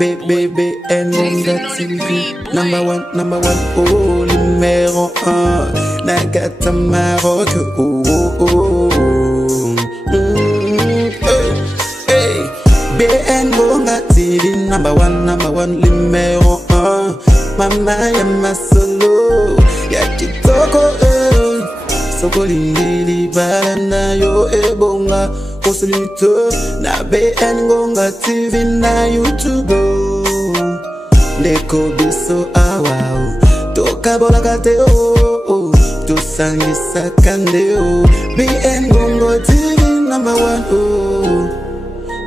BBN TV. Number one, oh, numéro 1. Nagata Maroc, oh, oh, oh. Hey, BN Gonga TV. Number one, numéro 1. Mama ya masolo, ya kitoko, soko lindili balana yo ebonga. Kosulito na BN Gonga TV na YouTube. Ndeko biso awao toka bola kate oh to sangisa kande oh. BN Gonga TV number 1 oh.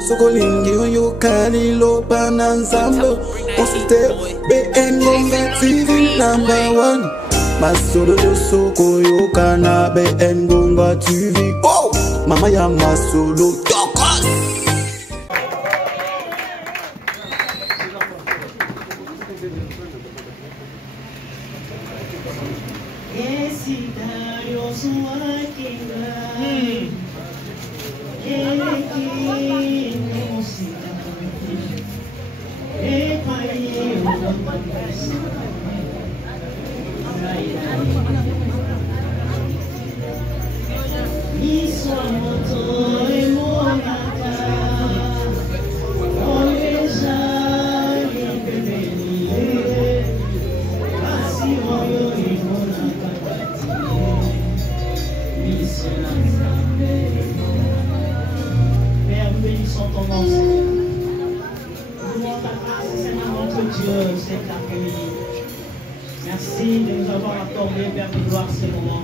Soko lingi yo kali lo bananzambo. Konsulte BN Gonga TV number 1. Masolo yo soko yo kana BN Gonga TV oh. Mama ya masolo tokos. Merci de nous avoir accordé, Père de gloire, ce moment.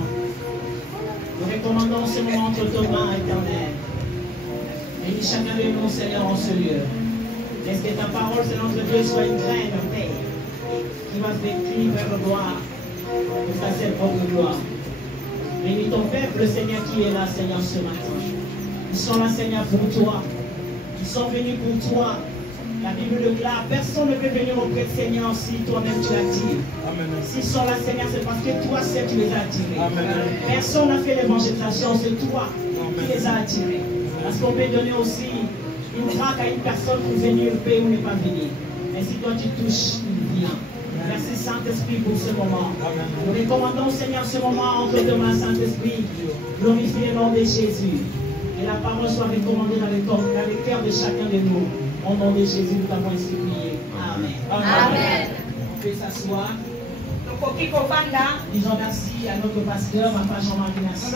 Nous recommandons ce moment entre tes mains, éternel. Bénis chacun de nous, Seigneur, en ce lieu. Laisse que ta parole, Seigneur, notre Dieu, soit une graine en paix qui va se décrire, Père de gloire, de ta seule propre gloire. Bénis ton peuple, Seigneur, qui est là, Seigneur, ce matin. Ils sont là, Seigneur, pour toi. Ils sont venus pour toi. La Bible déclare, personne ne peut venir auprès du Seigneur si toi-même tu attires. S'ils sont là, Seigneur, c'est parce que toi seul tu les as attirés. Personne n'a fait l'évangélisation, c'est toi qui les as attirés. Parce qu'on peut donner aussi une traque à une personne pour venir au pays ou ne pas venir. Mais si toi tu touches, il vient. Merci Saint-Esprit pour ce moment. Nous recommandons, Seigneur, ce moment entre tes mains, Saint-Esprit. Glorifie le nom de Jésus. Et la parole soit recommandée dans le cœur de chacun de nous. Au nom de Jésus, nous t'avons ainsi prié. Amen. Amen. On peut s'asseoir. Disons merci à notre pasteur, ma femme Jean-Marie Nassi.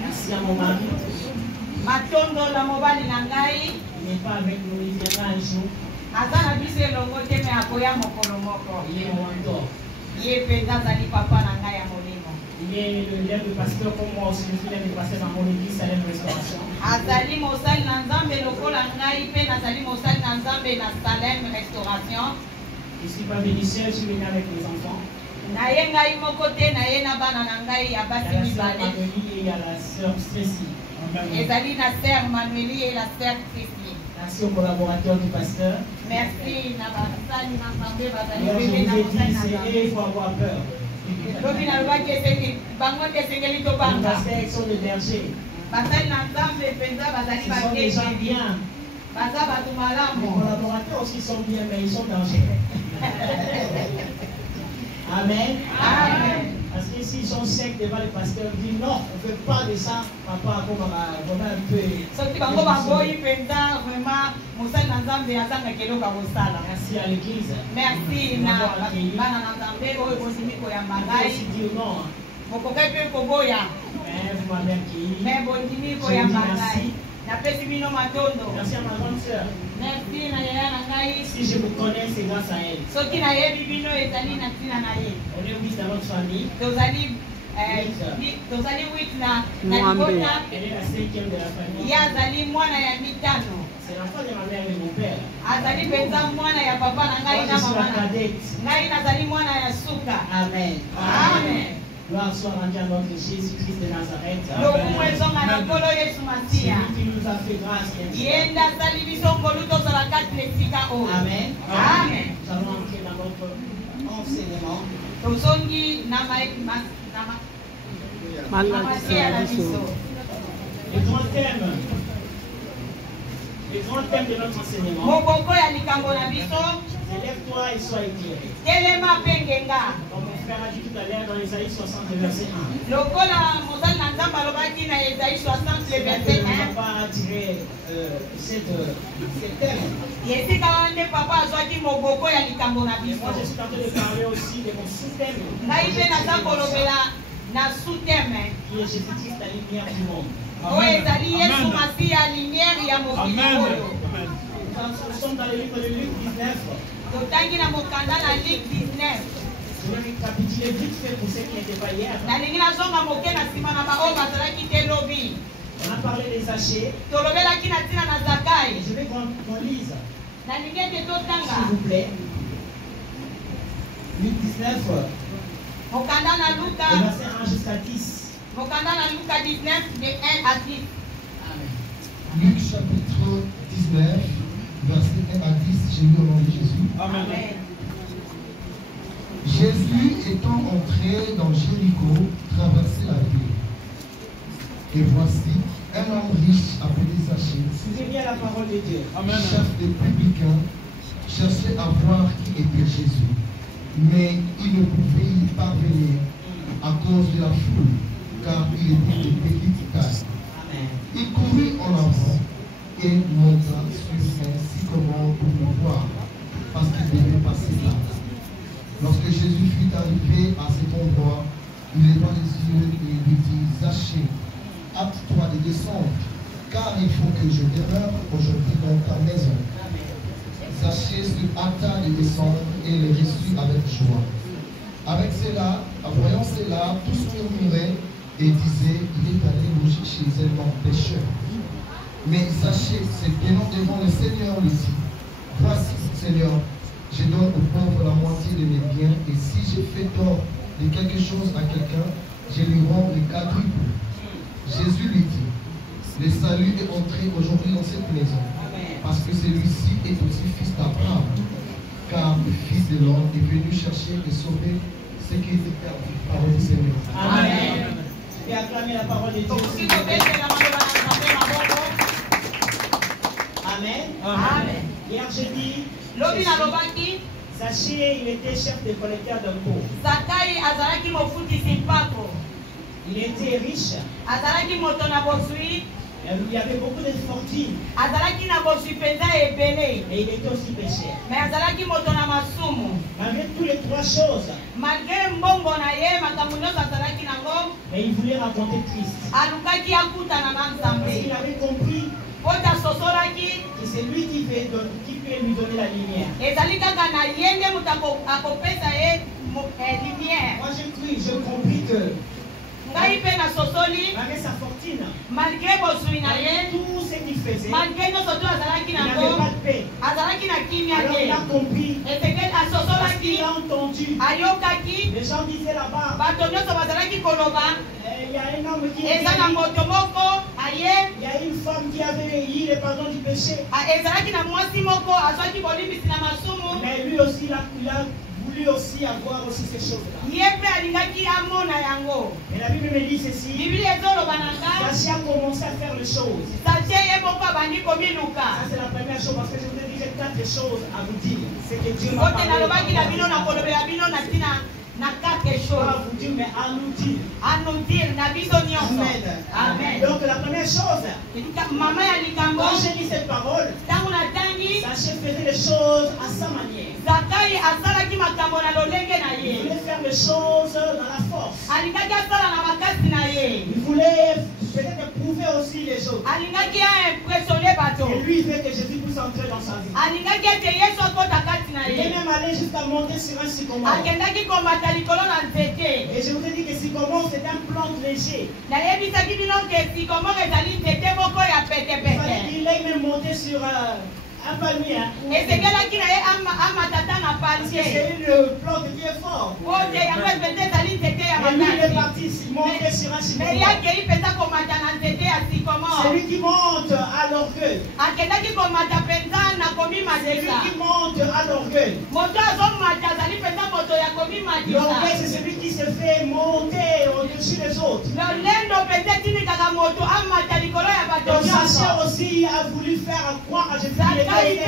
Merci à mon mari. Il n'est pas avec nous, il viendra un jour. Il est mon mentor. Il est le pasteur comme moi aussi, je suis le pasteur dans mon église, Salem Restauration. Je ne suis pas venu seul, je suis venu avec mes enfants. Il y a la sœur Manueli et il y a la sœur Stacy. Merci aux collaborateurs du pasteur. Merci. Il faut avoir peur. Les pasteurs sont des bergers. Ils sont des gens bien. Les collaborateurs aussi sont bien, mais ils sont dangereux. Amen. Amen. Parce que s'ils sont secs devant le pasteur, ils disent non, on ne fait pas de ça, papa, comme on a un peu. Merci à l'église. Merci. Aussi dire non. Vous m'avez accueilli. Merci à ma grande sœur. Si je vous connais, c'est grâce à elle. On est 8 dans notre famille. Elle est la 5e de la famille. C'est l'enfant de ma mère et mon père. Je suis la cadette. Amen. Amen. Gloire soit rendue à notre Jésus-Christ de Nazareth. C'est lui qui nous a fait grâce. Amen. Amen. Nous allons entrer dans notre enseignement. Les grands thèmes. Les grands thèmes de notre enseignement. Élève-toi et sois éclairé. Comme mon frère a dit tout à l'heure dans Isaïe 60, verset 1. Ne va pas attirer ces thèmes. Moi, je suis en train de parler aussi de mon sous-thème. Qui est Jésus-Christ, la lumière du monde. Amen. Nous sommes dans le livre de Luc 19. Je vais récapituler vite fait pour ceux qui n'étaient pas hier. On a parlé des Zachée. Je vais qu'on lise. S'il vous plaît. Luc 19. Verset 1 jusqu'à 10. Amen. Luc chapitre 19, verset 1 à 10, j'ai lu au nom de Jésus. Amen. Jésus étant entré dans Jéricho, traversait la ville. Et voici, un homme riche appelé Zachée, Suivez bien la parole de Dieu. chef des publicains, cherchait à voir qui était Jésus. Mais il ne pouvait y parvenir à cause de la foule, car il était de petite taille. Amen. Il courut en avant et monta sur un sycomore pour le voir, parce qu'il devait passer là. Lorsque Jésus fut arrivé à cet endroit, il leva les yeux et lui dit, Zachée, hâte-toi de descendre, car il faut que je demeure aujourd'hui dans ta maison. Zachée se hâta de descendre et le reçut avec joie. Avec cela, voyant cela, tous murmuraient et disaient, il est allé loger chez un homme pécheur. Mais Zachée, se tenant devant le Seigneur, lui dit, voici, Seigneur, je donne aux pauvres la moitié de mes biens, et si j'ai fait tort de quelque chose à quelqu'un, je lui rends le quadruple. Jésus lui dit, le salut est entré aujourd'hui dans cette maison, parce que celui-ci est aussi fils d'Abraham, car le Fils de l'homme est venu chercher et sauver ce qui était perdu. Parole du Seigneur. Amen. Et acclamer la parole de Dieu. Amen. Amen. Hier jeudi, Zachée, il était chef des collecteurs d'impôts. Il était riche. Il y avait beaucoup de fortune. Et il était aussi pécheur. Malgré toutes les trois choses, mais il voulait raconter Christ. Parce qu'il avait compris que c'est lui qui peut lui donner la lumière. Moi j'ai cru, j'ai compris que malgré sa fortune, malgré tout ce qu'il faisait, il n'avait pas de paix. Alors il a compris, parce qu'il a entendu, les gens disaient là-bas, il y a un homme qui est guéri, il y a une femme qui avait eu le pardon du péché, mais lui aussi il a voulu aussi avoir aussi ces choses-là. Et la Bible me dit ceci, Zachée a commencé à faire les choses. Ça c'est la première chose, parce que je vous ai dit j'ai 4 choses à vous dire. C'est que Dieu m'a parlé. Pas à vous dire, mais à nous dire. Amen. Amen. Donc la première chose, quand j'ai dit cette parole, Zachée faisait les choses à sa manière. Il voulait faire les choses dans la force. Il voulait peut-être prouver aussi les autres. Et lui, il veut que Jésus puisse entrer dans sa vie. Il est même allé jusqu'à monter sur un sycomore. Et je vous ai dit que sycomore, c'est un plant léger. Il est même monté sur un palmier. C'est une plante qui est forte. Et lui, il est parti monter sur un sycomore. C'est lui qui monte à l'orgueil. C'est lui qui monte à l'orgueil. L'orgueil, c'est celui qui se fait monter au-dessus de les autres. Le Zachée aussi a voulu faire croire à Jésus qu'il était élevé.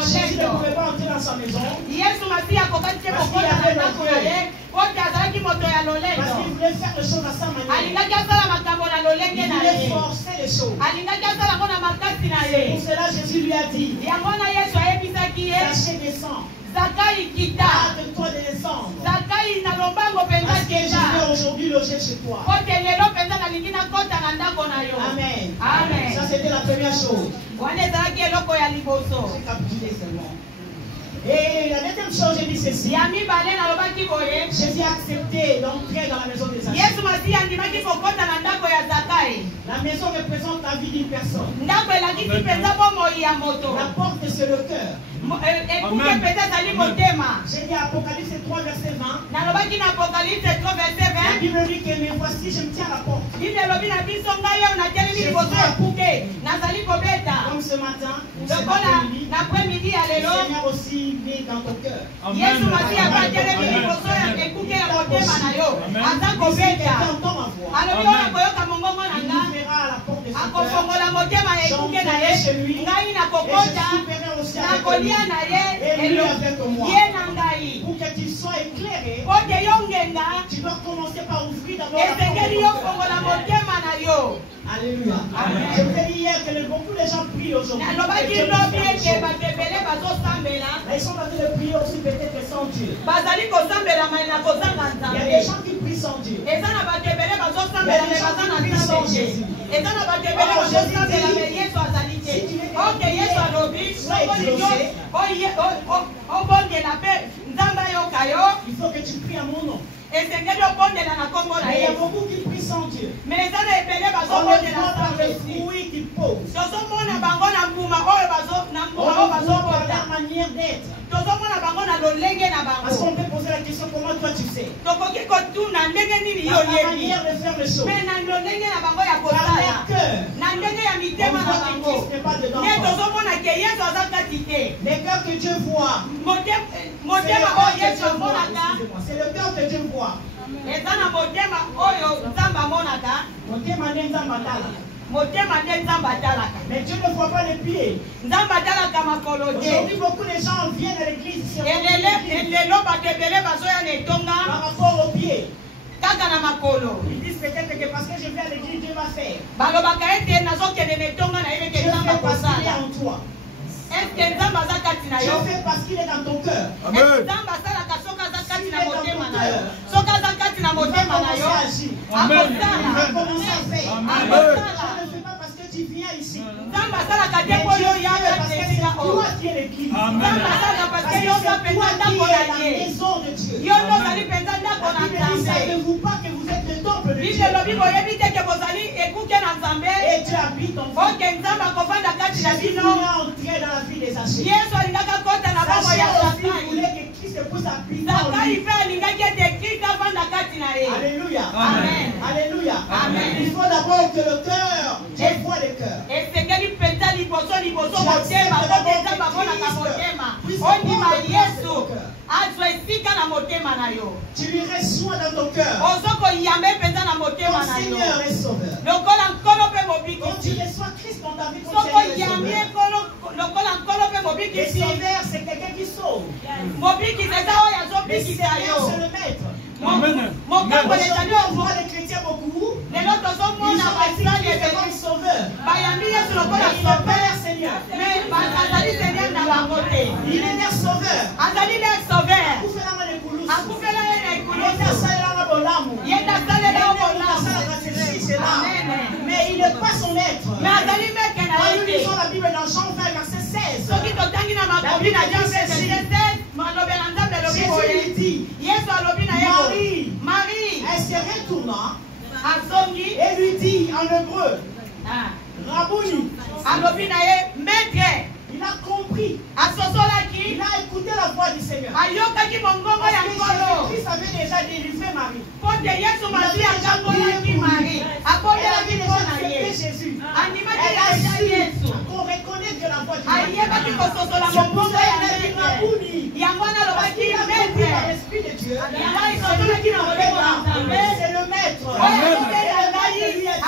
Jésus ne pouvait pas entrer dans sa maison parce qu'il avait l'orgueil. Parce qu'il voulait faire les choses à sa manière. Il voulait forcer les choses. C'est pour cela que Jésus lui a dit, Zachée descend. Hâte-toi de descendre. Parce que je vais aujourd'hui loger chez toi. Amen. Ça c'était la première chose. J'ai capturé seulement. Et la deuxième chose, je dis ceci. Jésus a accepté d'entrer dans la maison de Zachée. La maison représente la vie d'une personne. La porte, c'est le cœur. J'ai dit Apocalypse 3, verset 20. La Bible dit que mais voici, je me tiens à la porte. Comme ce matin, ou cet après-midi, le Seigneur aussi vient dans ton cœur. Il entend ma voix. Il ouvrira la porte de son cœur. J'entrerai chez lui et je souperai aussi avec lui et lui avec moi. Pour que tu sois éclairé, tu dois commencer par ouvrir d'abord la porte de ton cœur. Alléluia. Je vous ai dit hier que beaucoup de gens prient aujourd'hui. Ils sont en train de prier aussi peut-être sans Dieu. Il y a des gens qui prient sans Dieu. Il y a des gens qui prient sans Jésus. Il faut que tu pries à mon nom. Mais il y a beaucoup qui prient sans Dieu. On les voit par le fruit qu'ils posent. On les voit par leur manière d'être. Parce qu'on peut poser la question, comment toi tu sais? Par la manière de faire les choses. Par leur cœur. On voit que Christ n'est pas dedans. Les cœurs que Dieu voit. C'est le cœur que Dieu voit. Mais Dieu ne voit pas les pieds. Aujourd'hui, beaucoup de gens viennent à l'église par rapport aux pieds. Ils disent peut-être que parce que je viens à l'église, Dieu va faire. Dieu fait parce qu'il est en toi. Dieu fait parce qu'il est dans ton cœur. Amen. Tu viens ici. Mais Dieu fait parce que c'est toi qui es l'église. Parce que c'est toi qui es la maison de Dieu. Savez-vous pas que vous êtes le temple de Dieu? Et Dieu habite en vous. Jésus voulait entrer dans la vie des Zachée. Zachée aussi voulait que Christ puisse habiter en lui. Alléluia. Amen. Alléluia. Amen. Il faut d'abord que le cœur, Dieu voit le cœur. Tu lui reçois dans ton cœur. Ton Seigneur est sauveur. Quand tu reçois Christ dans ta vie, ton Seigneur est sauveur. Le sauveur, c'est quelqu'un qui sauve. Le Seigneur, c'est le maître. Aujourd'hui, on voit les chrétiens beaucoup. Ils sont restés comme sauveurs. Mais il n'est pas leur Seigneur. Il est leur sauveur. Mais il n'est pas son maître. Quand nous lisons la Bible dans Jean 20, verset 16, la Bible dit Jésus lui dit, Marie, elle se retourna et lui dit en hébreu, Rabouni. Il a compris. Il a écouté la voix du Seigneur. Parce que Jésus-Christ avait déjà délivré Marie. Il avait déjà guéri Marie. Elle avait déjà accepté Jésus. Elle a su qu'on reconnaît que la voix du Seigneur. C'est pour ça qu'elle a dit Rabouni. Parce qu'il a compris par l'Esprit de Dieu Dieu. Amen. C'est lui qui nous regarde. C'est le maître. Amen. C'est le maître qui lui a dit.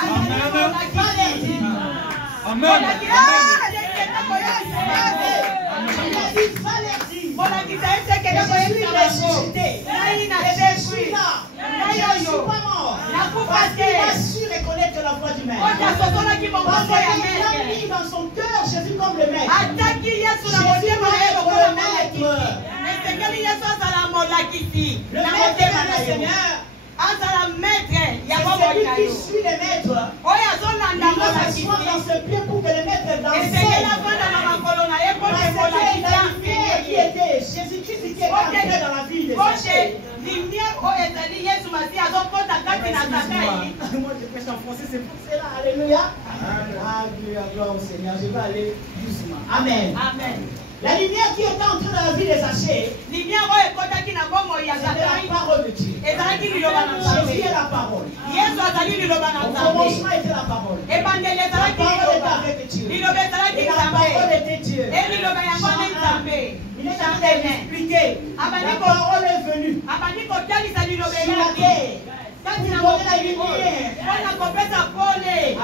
Amen. Parce qu'il a su reconnaître la voix du maître. Parce qu'il a mis dans son cœur Jésus comme le maître. Jésus est le maître. Le maître est le Seigneur. C'est celui qui suit le maître. Il doit s'asseoir dans ce pied pour que le maître l'enseigne. Parce que la lumière qui était Jésus-Christ qui est entré dans la vie de Zachée. Moi je prêche en français, c'est pour cela. Alléluia. Ah, gloire au Seigneur. Je vais aller doucement. Amen. Amen. La lumière qui était entrée dans la vie de Zachée, c'était la parole de Dieu. Jésus est la parole. Au commencement était la parole. La parole était avec Dieu. Et la parole était Dieu. Il est en train d'expliquer. La parole est venue sur la terre. Pour donner la lumière.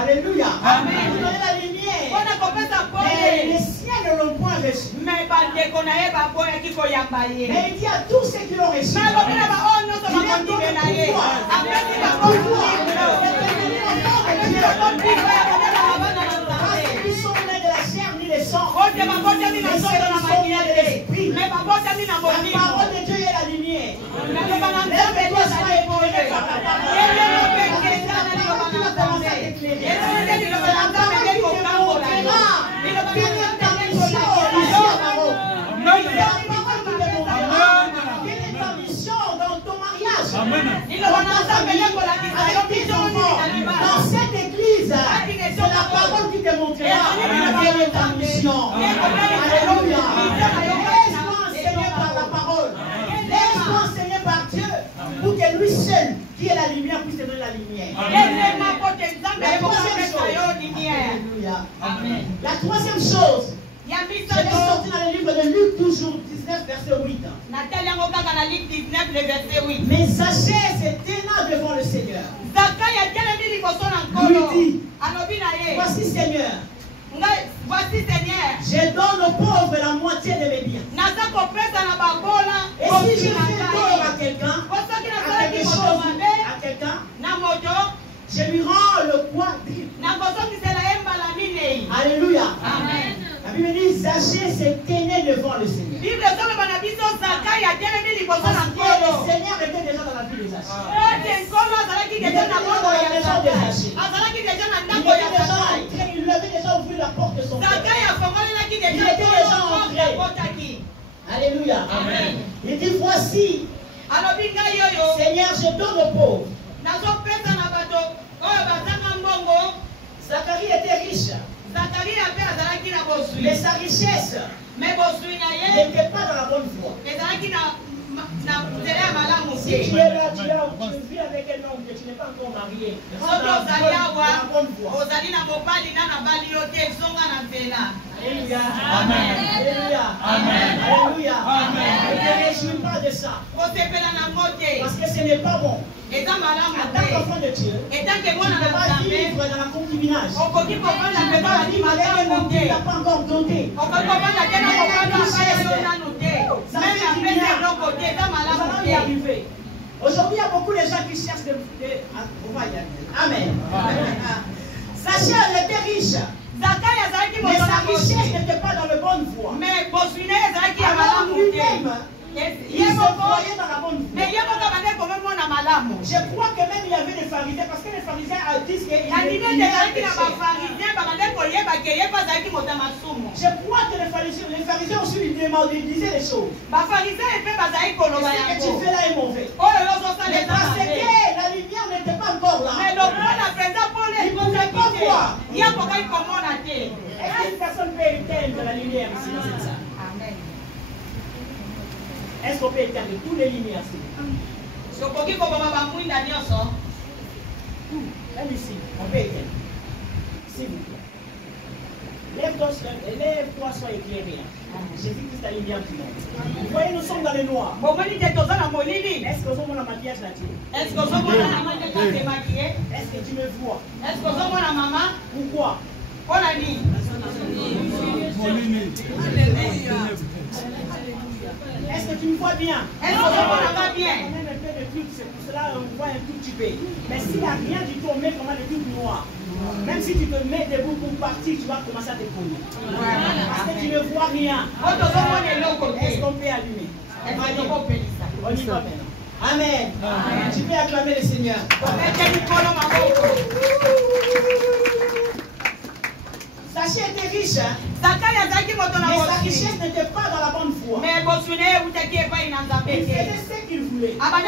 Alléluia. Amen. Pour donner la lumière. Mais les siens ne l'ont point reçu. Mais il dit à tous ceux qui l'ont reçu. Il est donné parce qu'ils sont nés de la chair ni le sang. Mais ceux qui sont nés de l'esprit. La parole de Dieu est la lumière. Lève-toi, sois éclairé par la parole. C'est la parole qui va commencer à t'éclairer. C'est la parole qui te montrera quelle est ta mission ici à Maroc. C'est la parole qui te montrera quelle est ta mission dans ton mariage. Avec tes enfants. Dans cette église, c'est la parole qui te montrera quelle est ta mission. Alléluia. Laisse-toi enseigner par la parole. Laisse-toi enseigner par Dieu pour que lui seul, qui est la lumière, puisse te donner la lumière. Amen. La troisième chose, je l'ai sorti dans le livre de Luc, toujours 19, verset 8. Mais Zachée se tenant devant le Seigneur. Lui dit, voici Seigneur, je donne aux pauvres la moitié de mes biens. Et si je fais tort à quelqu'un, je lui rends le quadruple. Alléluia. Amen. La Bible dit Zachée se tenait devant le Seigneur. Parce que le Seigneur était déjà dans la vie de Zachée. Il était déjà dans la maison de Zachée. Il lui avait déjà ouvert la porte de son cœur. Il était déjà entré. Alléluia. Amen. Il dit voici, Seigneur, je donne aux pauvres. Zacharie était riche. Mais sa richesse n'était pas dans la bonne voie. Si tu es là, tu vis avec un homme que tu n'es pas encore marié, dans la bonne voie. Alléluia. Amen. Alléluia. Amen. Alléluia. Amen. Ne te réjouis pas de ça. Parce que ce n'est pas bon. En tant qu'enfant de Dieu, tu ne peux pas vivre dans la concubinage. Tu ne peux pas vivre avec un homme qui n'a pas encore doté. Aujourd'hui, il y a beaucoup de gens qui cherchent on va y aller. Amen. Zachée était riche. Mais sa richesse n'était pas dans la bonne voie. Alors lui-même, il se croyait dans la bonne voie. Je crois que même il y avait des pharisiens, parce que les pharisiens disent qu'il y a des péchés. Je crois que les pharisiens aussi lui demandaient, ils disaient les choses. Ce que tu fais là est mauvais. Mais parce que la lumière n'était pas encore là. Il ne pouvait pas voir. Est-ce qu'une personne peut éteindre la lumière ici dans cette salle? Est-ce qu'on peut éteindre toutes les lumières ici? Même ici, on peut éteindre. S'il vous plaît. Lève-toi, sois éclairé. Jésus-Christ a lumière du monde. Vous voyez, nous sommes dans le noir. Est-ce que vous avez un maquillage là-dessus? Est-ce que tu me vois? Pourquoi? Est-ce que tu me vois bien? Est-ce que tu me vois bien? On met un peu de trucs, c'est pour cela on voit un tout petit peu. Mais s'il n'y a rien du tout, on met vraiment des trucs noirs. Même si tu te mets debout pour partir, tu vas commencer à te cogner. Parce que tu ne vois rien. Est-ce qu'on peut allumer? On y va maintenant. Amen. Tu peux acclamer le Seigneur. Zaché était riche, hein? Mais sa richesse n'était pas dans la bonne foi. Il faisait ce qu'il voulait. Avec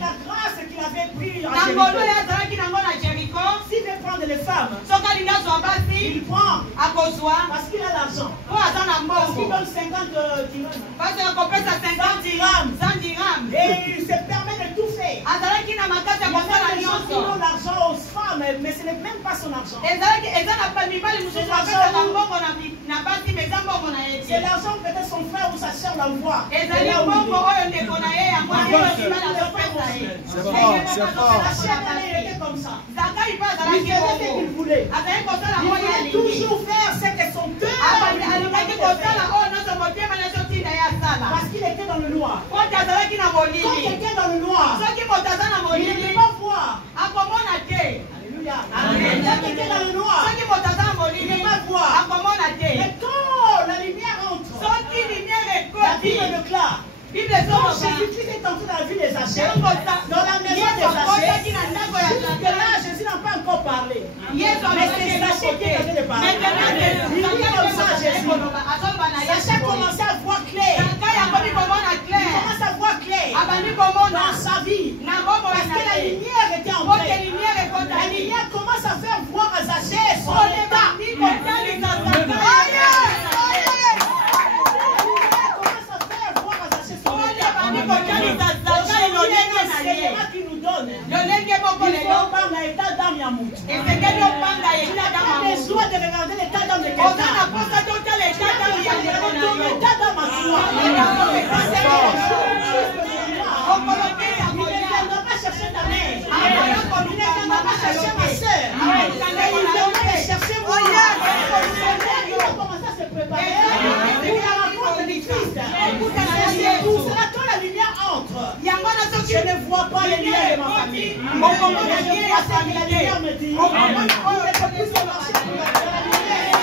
la grâce qu'il avait prise en Jéricho, s'il veut prendre les femmes, il prend parce qu'il a l'argent. Parce qu'il donne 50 dirhams. Et il se permet de tout faire. Il y a des gens qui donnent l'argent aux femmes, mais ce n'est même pas son argent. C'est l'argent peut-être son frère ou sa soeur l'envoie. C'est fort. Il était comme ça. Il faisait ce qu'il voulait. Il voulait toujours faire ce que son cœur parce qu'il était dans le noir. Quand il était dans le noir, il ne pouvait pas voir. Alléluia. Quand il était dans le noir, il ne pouvait pas voir. Mais quand la lumière entre, la Bible déclare. Quand Jésus-Christ est entré dans la ville des Zachée, dans la maison des Zachée, jusque-là, Jésus n'a pas encore parlé. Mais c'est Zachée qui est en train de parler. Il dit comme ça à Jésus. Zachée a commencé à voir clair. Il commence à voir clair dans sa vie. Parce que la lumière était entrée. La lumière commence à faire voir à Zachée son état. Qui nous donne. Il faut prendre l'état d'âme à Moutou. Tu n'as pas besoin de regarder l'état d'âme de quelqu'un. L'état d'âme à toi. Il ne viendra pas chercher ta mère. Il ne viendra pas chercher ma soeur. Il viendra me chercher moi. Il va commencer à se préparer pour la rencontre de Christ. C'est pour cela quand la lumière entre. Je ne vois pas les lumières de ma famille. Je vois ce que la lumière me dit. On ne peut plus se marcher pour la lumière.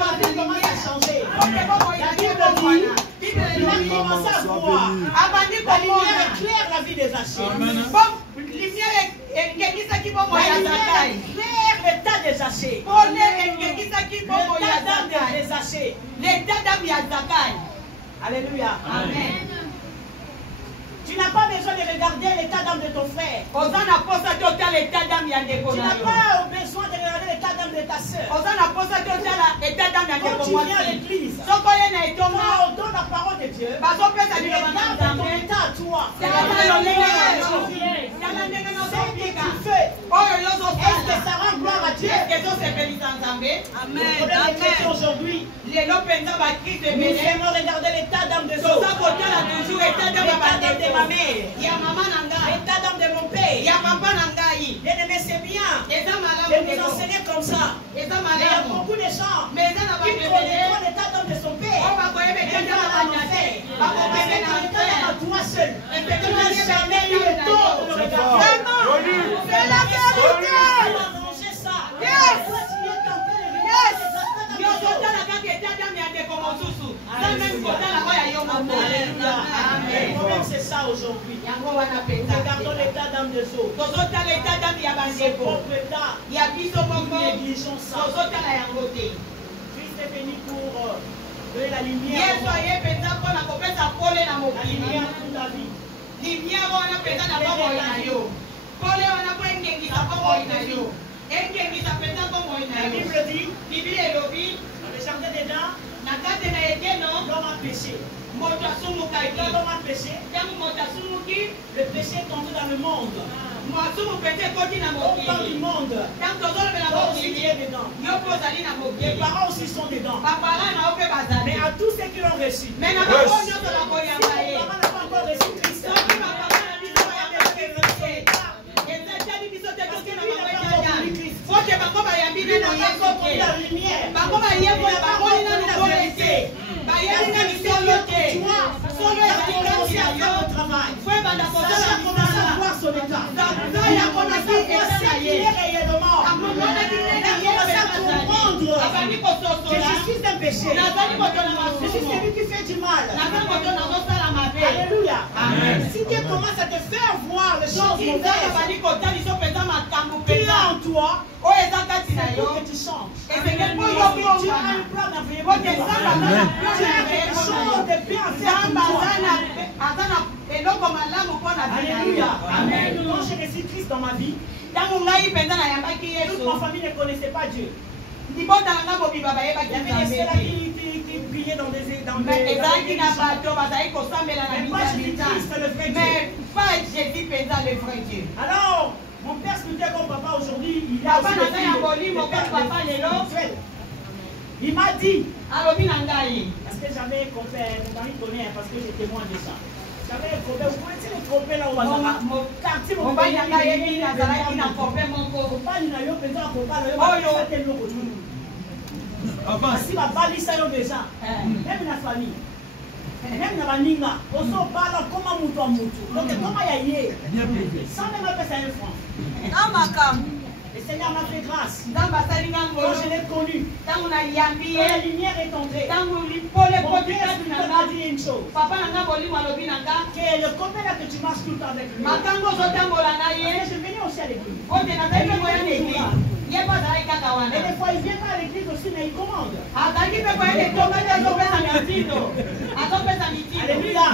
Ma vie commence à changer. La Bible dit, il a commencé à voir. La lumière éclaire la vie des Zachée. La lumière éclaire l'état des Zachée. L'état d'âme des Zachée. Alléluia. Amen. Tu n'as pas besoin de regarder l'état d'âme de ton frère. Tu n'as pas besoin de regarder l'état d'âme de ta soeur. Quand tu viens à l'église, quand on donne la parole de Dieu, regarde ton état à toi. Ce que tu fais, est-ce que ça rend gloire à Dieu? Amen. Aujourd'hui, nous aimons regarder l'état d'âme de l'autre. L'état d'âme de ma mère, l'état d'âme de mon père. Bien-aimé, c'est bien de nous enseigner comme ça. Mais il y a beaucoup de gens qui connaissent l'état d'âme de son père. À toi seul. Tu n'as jamais eu le temps de le regarder. C'est la vérité. Manger ça. C'est ça aujourd'hui. Regardons l'état d'âme des autres. Notre état. Nous négligeons ça. Christ est venu pour donner la lumière. La lumière pour la vie. La Bible dit, dans le jardin d'Éden, l'homme a péché. Quand l'homme a péché, le péché est entré dans le monde. On parle du monde. Aussi qui est dedans. Les parents aussi sont dedans. Mais à tous ceux qui l'ont reçu. Si vos parents n'ont pas encore reçu Christ, je suis un péché. Je suis celui qui fait du mal. Alléluia. Si Dieu commence à te faire voir les choses mauvaises qui est en toi, c'est pour que tu changes. Dieu a un plan merveilleux. Dieu a quelque chose de bien à faire pour toi. Alléluia. Amen. Quand j'ai reçu Christ dans ma vie, toute ma famille ne connaissait pas Dieu. Il y avait des sœurs qui priaient dans des mais pas Jésus-Christ, le vrai Dieu. Alors, mon père spirituel comme papa aujourd'hui, il a aussi le il m'a dit, parce que j'avais un copain, mon mari connaît, parce que j'étais témoin de ça. J'avais un copain, vous connaissez les copains là où on va quartier, mon père, il y a un copain, mon copain, il y a un copain, si ma balise yo déjà, même la famille, même la baninga, on se parle comme un mouton à mouton. Donc comment il y a sans même appeler ça un franc. Le Seigneur m'a fait grâce. Quand je l'ai connu, quand la lumière est entrée, mon père m'a dit une chose. Que le copain là que tu marches tout le temps avec lui. Je venais aussi à l'église. Et des fois, il vient pas à l'église aussi, mais il commande. Alléluia.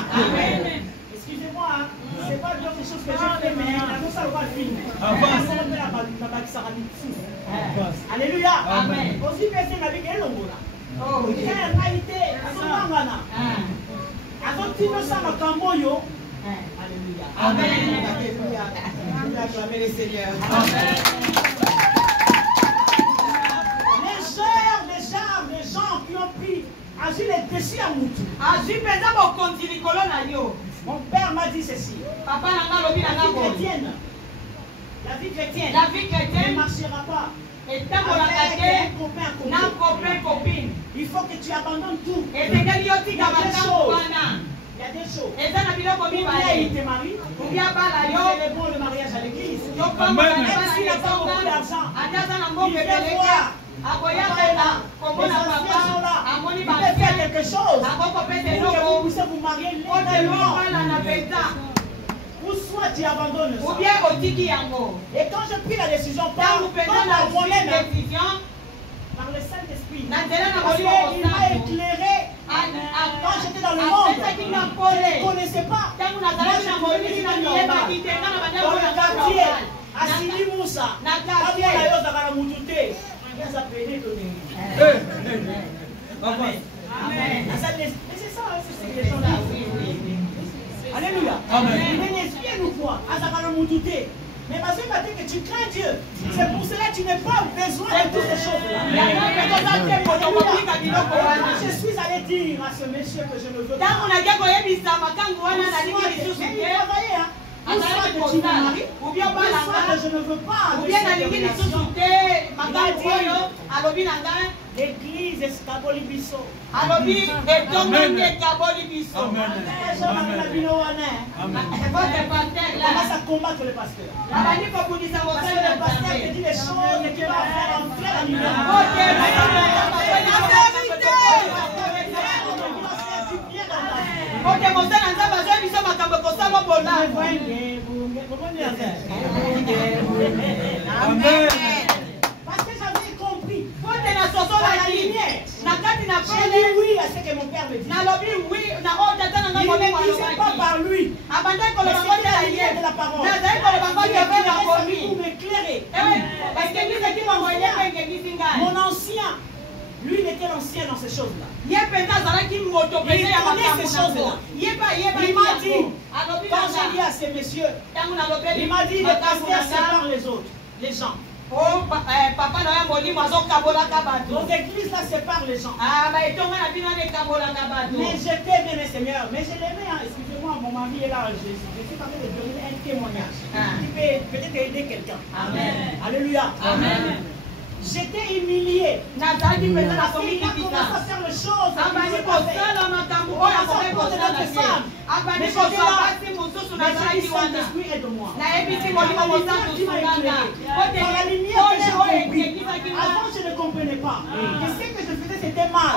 Excusez-moi, c'est pas d'autres choses que j'ai fait, mais ça va filmer. Alléluia. Aussi, personne avec elle, on voit. Il y a une réalité, Alléluia. Amen. Acclamez le Seigneur. Amen. Les gens qui ont pris Agi les déchets à Moutou. Mon père m'a dit ceci. La vie chrétienne ne marchera pas. Avec un copain, copine. Il faut que tu abandonnes tout. Il y a des choses. Il te marie. Il est bon le mariage à l'église. Même s'il n'a pas beaucoup d'argent, il vient voir. Il peut faire quelque chose pour que vous puissiez vous marier légalement. Ou soit tu abandonnes ça. Et quand je pris la décision par moi-même, par le Saint-Esprit, il m'a éclairé. Quand j'étais dans le monde, je ne connaissais pas. Moi, je suis dans le quartier, à Sini Moussa. Amen. Mais c'est ça, c'est les gens là. Alléluia. Amen. Nous quoi. Mais parce que tu crains Dieu. C'est pour cela que tu n'as pas besoin de toutes ces choses-là. Je suis allé dire à ce monsieur que je ne veux pas. Ou bien je ne veux pas l'église escabolibiso. Commence à combattre le pasteur. Parce que le pasteur te dit les choses qui vont faire entrer la lumière. Parce que j'avais compris. La lumière. J'ai dit oui à ce que mon père me dit. Il ne disait pas par lui. Mais c'était la lumière de la parole. Pour m'éclairer. Mon ancien Lui, il était ancien dans ces choses-là. Il connaît ces choses-là. Il m'a dit, quand j'ai dit à ces messieurs, il m'a dit, les pasteurs séparent les autres, les gens. Donc l'église là sépare les gens. Mais j'étais bien le Seigneur. Mais je l'aimais, hein. Excusez-moi, mon mari est là. Je suis en train de donner un témoignage qui peut peut-être aider quelqu'un. Amen. Alléluia. Amen. J'étais humilié. Il a commencé à faire les choses. On a fait de notre femme. Mais j'étais là. Mais j'ai dit, Saint-Esprit, aide-moi. Par la lumière que j'ai compris. Avant, je ne comprenais pas. Et ce que je faisais, c'était mal.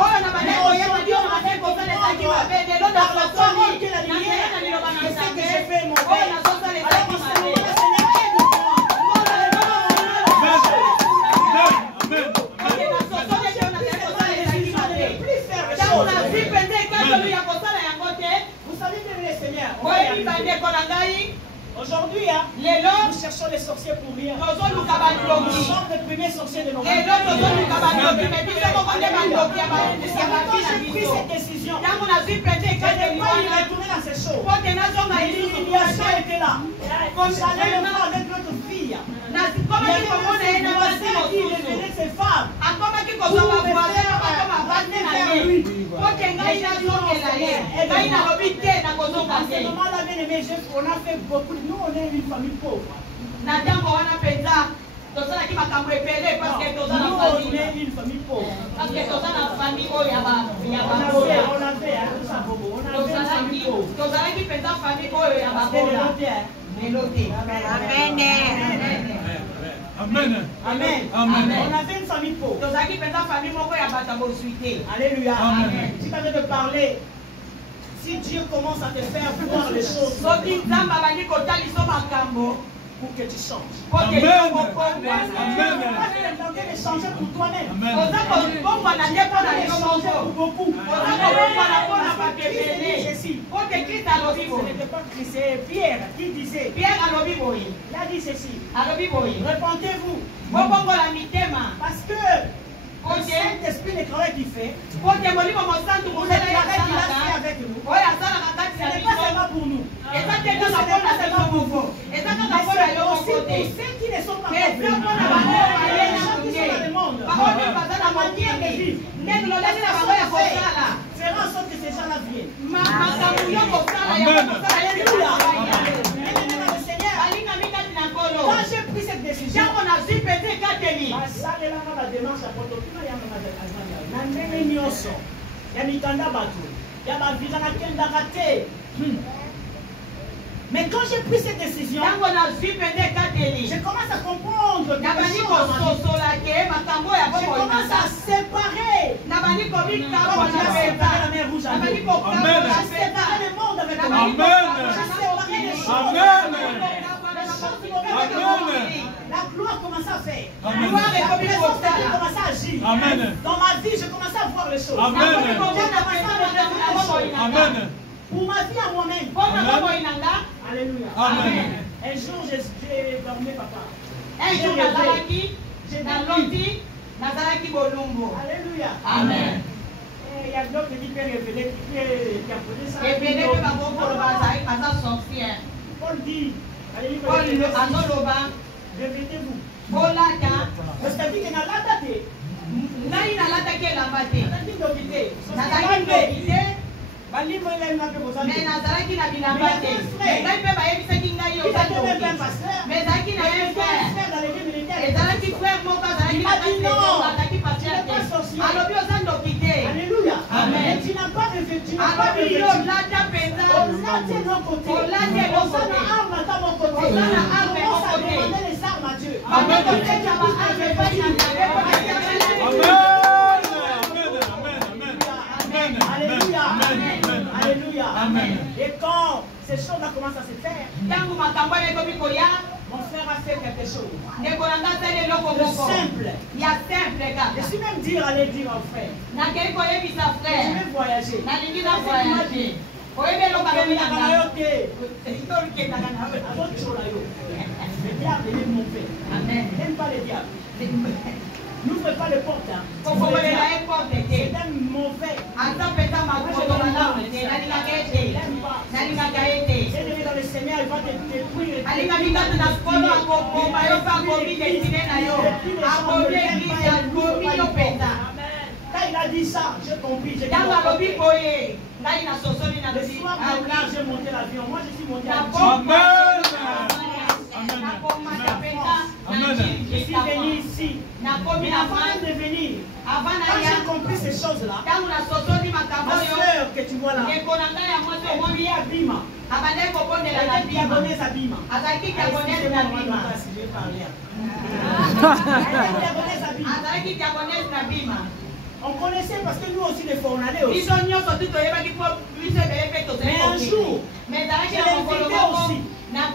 Mais aujourd'hui, on m'a fait comprendre par la parole que la lumière. Et ce que j'ai fait, mon père. Alors, en ce moment-là, Seigneur, aide-moi. Vous savez que les seigneurs, aujourd'hui, nous cherchons les sorciers pour rire. Nous sommes les premiers sorciers de nos vies. Quand j'ai pris cette décision, je n'ai pas y retourner dans ces choses. L'humiliation était là. J'allais le voir avec notre fille. Il y avait un voisin qui revenait ses femmes. À ce moment-là, bien aimé, on a fait beaucoup. Nous, on est une famille pauvre. Nous, on est une famille pauvre. On avait une famille pauvre. Amen. Amen. Amen. On avait une famille pauvre. Alléluia. Amen. Si tu avais de parler, si Dieu commence à te faire voir les choses, pour que tu changes. Amen. Amen. Tu es tenté de changer pour toi-même. Tu es tenté de changer pour beaucoup. Ce n'était pas Christ, c'est Pierre qui disait. Il a dit ceci. Repentez-vous. Parce que le Saint-Esprit, le travail qu'il fait, vous déclarez qu'il a fait avec nous. Ce n'est pas seulement pour nous. Ce n'est pas seulement pour vous. Mais c'est aussi pour ceux qui ne sont pas pour vous. Les gens qui sont dans le monde. La manière de vivre. Faire en sorte que ces gens-là viennent. Alléluia. Quand j'ai pris cette décision, mais quand j'ai pris cette décision, je commence à comprendre quelque chose. Je commence à séparer. Comme tu as séparé la mer rouge. J'ai séparé le monde avec le monde. J'ai séparé les choses. La gloire commence à faire. La présence de Dieu commence à agir. Dans ma vie, je commence à voir les choses. Pour ma vie à moi-même. Alléluia. Amen. Un jour, j'ai dormi, papa. Alléluia. Amen. Il y a d'autres qui peuvent révéler, qui apporter ça. Paul dit, répétez-vous. C'est-à-dire qu'il y a la date. Alléluia. Amen. Tu n'as pas revêtu. Alléluia. Amen. Et quand ces choses-là commencent à se faire, mon frère a fait quelque chose de simple. Je suis même allé dire au frère, je vais voyager. Le diable est mon père. N'aime pas le diable. N'ouvre pas les portes. Hein. C'est un mauvais. Ennemi dans le Seigneur, il va te détruire. Quand il a dit ça, j'ai compris. J'ai compris. Le soir, là, j'ai monté l'avion. Moi, je suis monté à Amen. Je suis venu ici. Mais avant de venir, quand j'ai compris ces choses-là, ma soeur que tu vois là, elle priait à Bima. Elle était diagonaise à Bima. On connaissait parce que nous aussi, des fois, on allait aussi. Mais un jour, je l'ai invité aussi. Je ne vais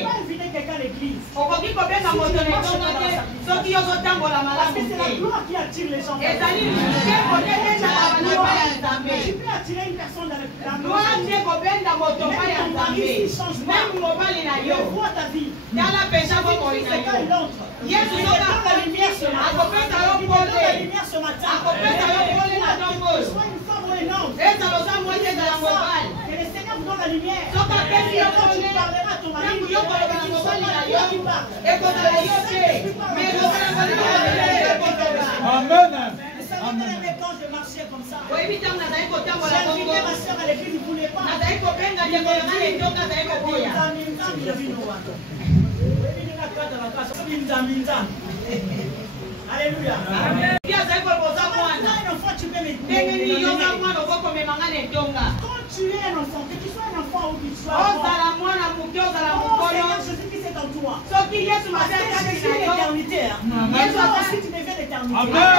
pas inviter quelqu'un à l'église. Parce que c'est la gloire qui attire les gens. Tu peux attirer une personne dans le gloire. Même ton mari, s'il change pas, il voit ta vie. C'est quand il entre. Il est dans la lumière ce matin. Sois une femme ou un homme. Que le Seigneur vous donne la lumière. Quand tu parleras à ton mari, tu sois la qui parle. Amen. Quand je marchais comme ça, j'ai invité ma soeur à l'église, il ne voulait pas. Alléluia. Tu peux me quand tu es un enfant, que tu sois un enfant ou que tu sois un Seigneur Jésus-Christ est en toi. Parce que Jésus est l'éternité. Toi aussi tu deviens l'éternité. Amen.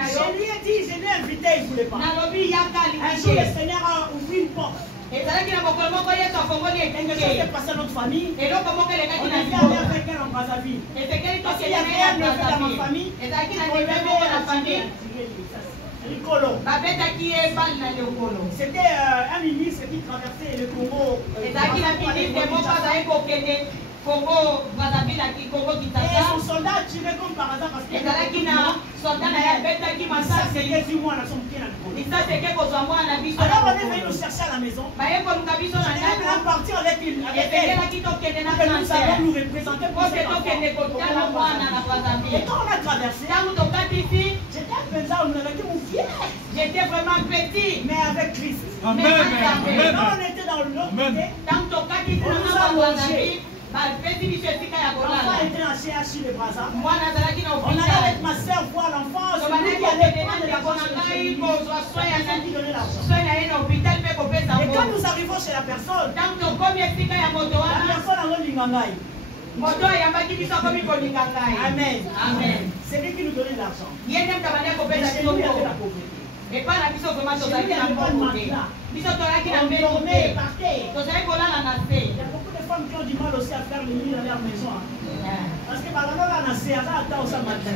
Je lui ai dit, je l'ai invité, il ne voulait pas. Un jour, le Seigneur a ouvert une porte. Et ça s'est passé à notre famille. On est allé avec elle en Brazzaville. Parce qu'il y avait un neveu dans ma famille. On la famille. C'était un ministre qui traversait le Congo. Et son soldat a tiré comme par hasard parce que ça c'était 10 mois, son pied dans le Congo. Alors on est venu nous chercher à la maison. On est parti avec elle. Que nous allons nous représenter pour cette enfant. Et quand on a traversé, j'étais un peu là, on avait mon fier. J'étais vraiment petit, mais avec Christ. Amen. Quand on était dans l'autre côté, on nous a mangé. L'enfant était en CHU de Brazza. On allait avec ma soeur voir l'enfant. C'est lui qui allait prendre l'argent qui donnait l'argent. Et quand nous arrivons chez la personne, la personne a rendu Lingangaï. Amen. C'est lui qui nous donnait l'argent. Mais chez lui, il y avait la pauvreté. Et pas la mission vraiment sur la vie, on dormait par terre. Il y a beaucoup de femmes qui ont du mal aussi à faire le lit dans leur maison. Parce que par là, on a assez à attendre ça matin.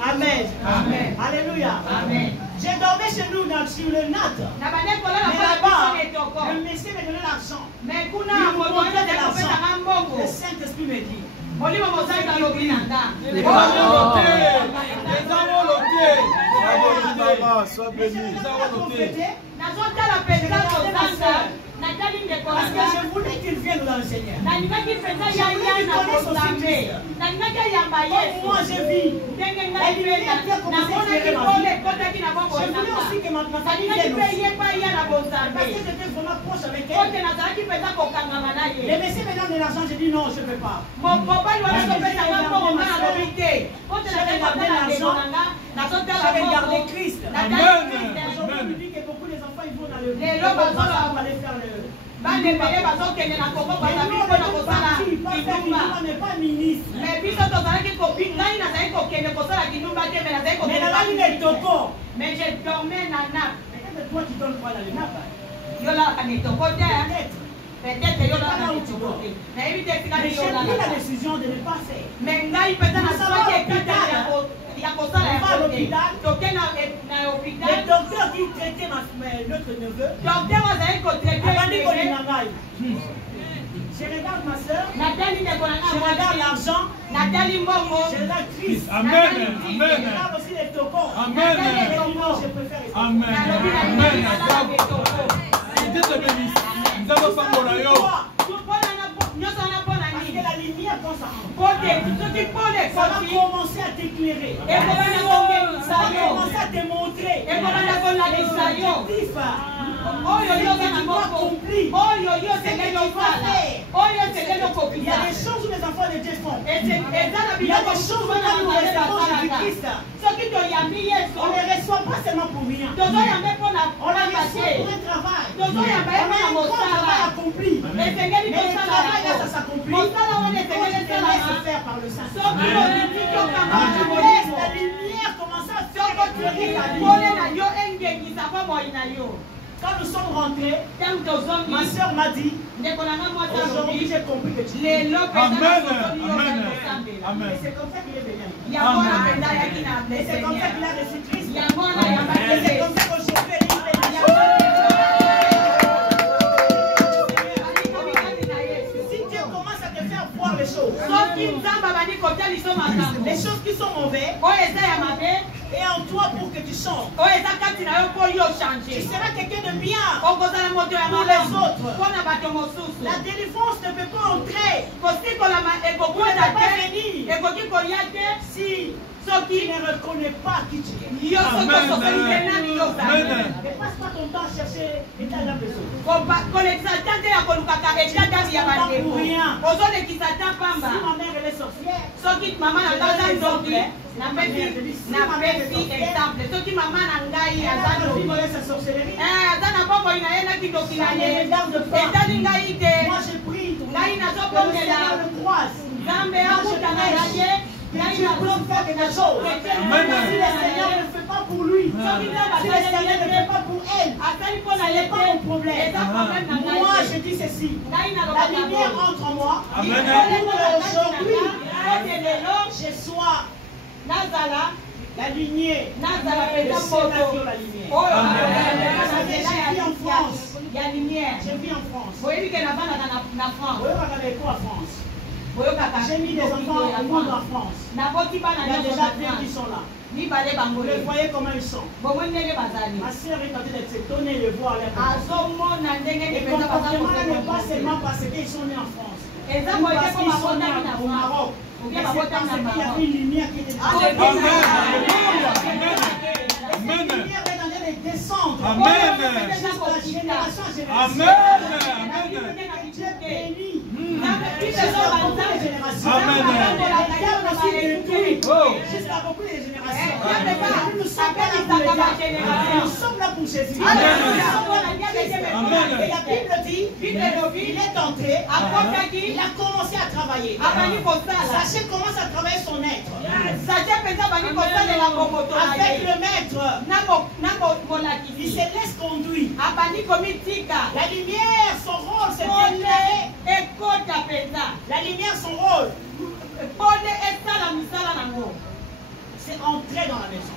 Amen. Alléluia. J'ai dormi chez nous sur le nat. Mais là-bas, le monsieur me donnait l'argent. Il me donnait de l'argent. Le Saint-Esprit me dit. Sois béni. Parce que je voulais qu'il vienne dans le Seigneur. Moi je vis. Je voulais aussi que ma famille vienne aussi. Parce que j'étais vraiment proche avec elle. Les messieurs me donnent de l'argent, je dis non, je ne peux pas. J'avais gardé Christ. Aujourd'hui, on dit que beaucoup des enfants ils vont dans le pour aller faire le. Mais nous, on n'est pas ministre. Mais mais je dormais dans la nappe. Peut-être toi tu donnes quoi dans le nappe? Peut-être que mais j'ai pris la décision de ne pas faire. Mais là, il peut être le docteur parti traiter notre neveu. Docteur Je regarde ma soeur. je Je regarde l'argent. Je regarde Christ. Amen. Je Amen. regarde aussi les tokos. Amen. Les limons, je préfère les tokos. Amen. Amen. Dieu te bénisse. Nous avons ça pour la yo. Parce que la lumière pense à moi. Ça Ça va commencer à t'éclairer. Ça va commencer à te montrer. L'objectif. Il y a des choses où les enfants de Dieu font. Il y a des choses où nous recevons Jésus-Christ. On ne les reçoit pas seulement pour rien. On les reçoit pour un travail. On a un grand travail accompli. Mais le travail là, ça s'accomplit. On te laisse faire par le Saint-Esprit. La lumière commence à faire éclairer ta vie. Quand nous sommes rentrés, ma soeur m'a dit, aujourd'hui j'ai compris que tu es. Amen. Amen. Amen. Et c'est comme ça qu'il est venu. Il y a Et c'est comme ça qu'il a reçu Christ. Et c'est comme ça qu'aujourd'hui il est Si Dieu commence à te faire voir les choses qui sont mauvaises, et en toi pour que tu changes. Tu seras quelqu'un de bien pour les autres. La délivrance ne peut pas entrer. Ne peut pas venir si tu ne reconnais pas qui tu es. Ne passe pas ton temps à chercher l'état de la personne. Pour rien. Si ma mère elle est sorcière, moi je prie, le Seigneur le croise. Tu peux faire quelque chose. Si le Seigneur ne le fait pas pour lui, si le Seigneur ne le fait pas pour elle, ce n'est pas mon problème. Moi je dis ceci, la lumière entre en moi. Aujourd'hui, je sois la lignée de Sénatio la lumière. Je vis en France. Je vis en France. J'ai mis des enfants au monde en France. Il y a déjà deux qui sont là. Vous voyez comment ils sont. Ma soeur est en train de se donner le voir. Et comportement là n'est pas seulement parce qu'ils sont nés en France. Parce qu'ils sont nés au Maroc. C'est parce qu'il y a une lumière qui est Cette lumière est en train de descendre. Amen. Jusqu'à la génération à génération. Amen. Dieu bénit. Amen. Jusqu'à beaucoup de générations. Nous sommes là pour Jésus. Et la Bible dit, il est entré, il a commencé à travailler. Sachez commence à travailler son être. Avec le maître, il se laisse conduire. La lumière, son rôle, c'est d'éclairer. La lumière, son rôle, c'est entrer dans la maison.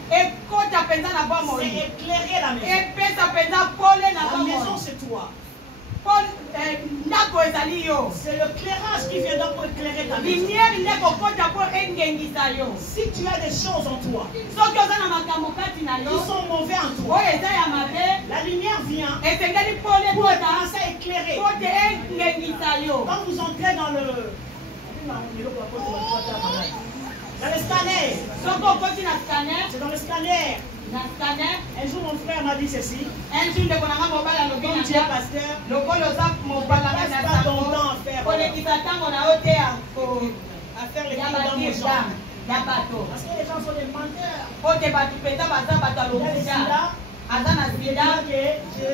C'est éclairer la maison. La maison, c'est toi. C'est le clairage qui vient pour éclairer ta maison. Si tu as des choses en toi qui sont mauvaises en toi, la lumière vient pour commencer à éclairer. Quand vous entrez dans le scanner, c'est dans le scanner. Un jour mon frère m'a dit ceci. Comme tu es pasteur, ne passe pas ton temps à faire les filles dans mon genre. Parce que les gens sont des menteurs. Il y a des sida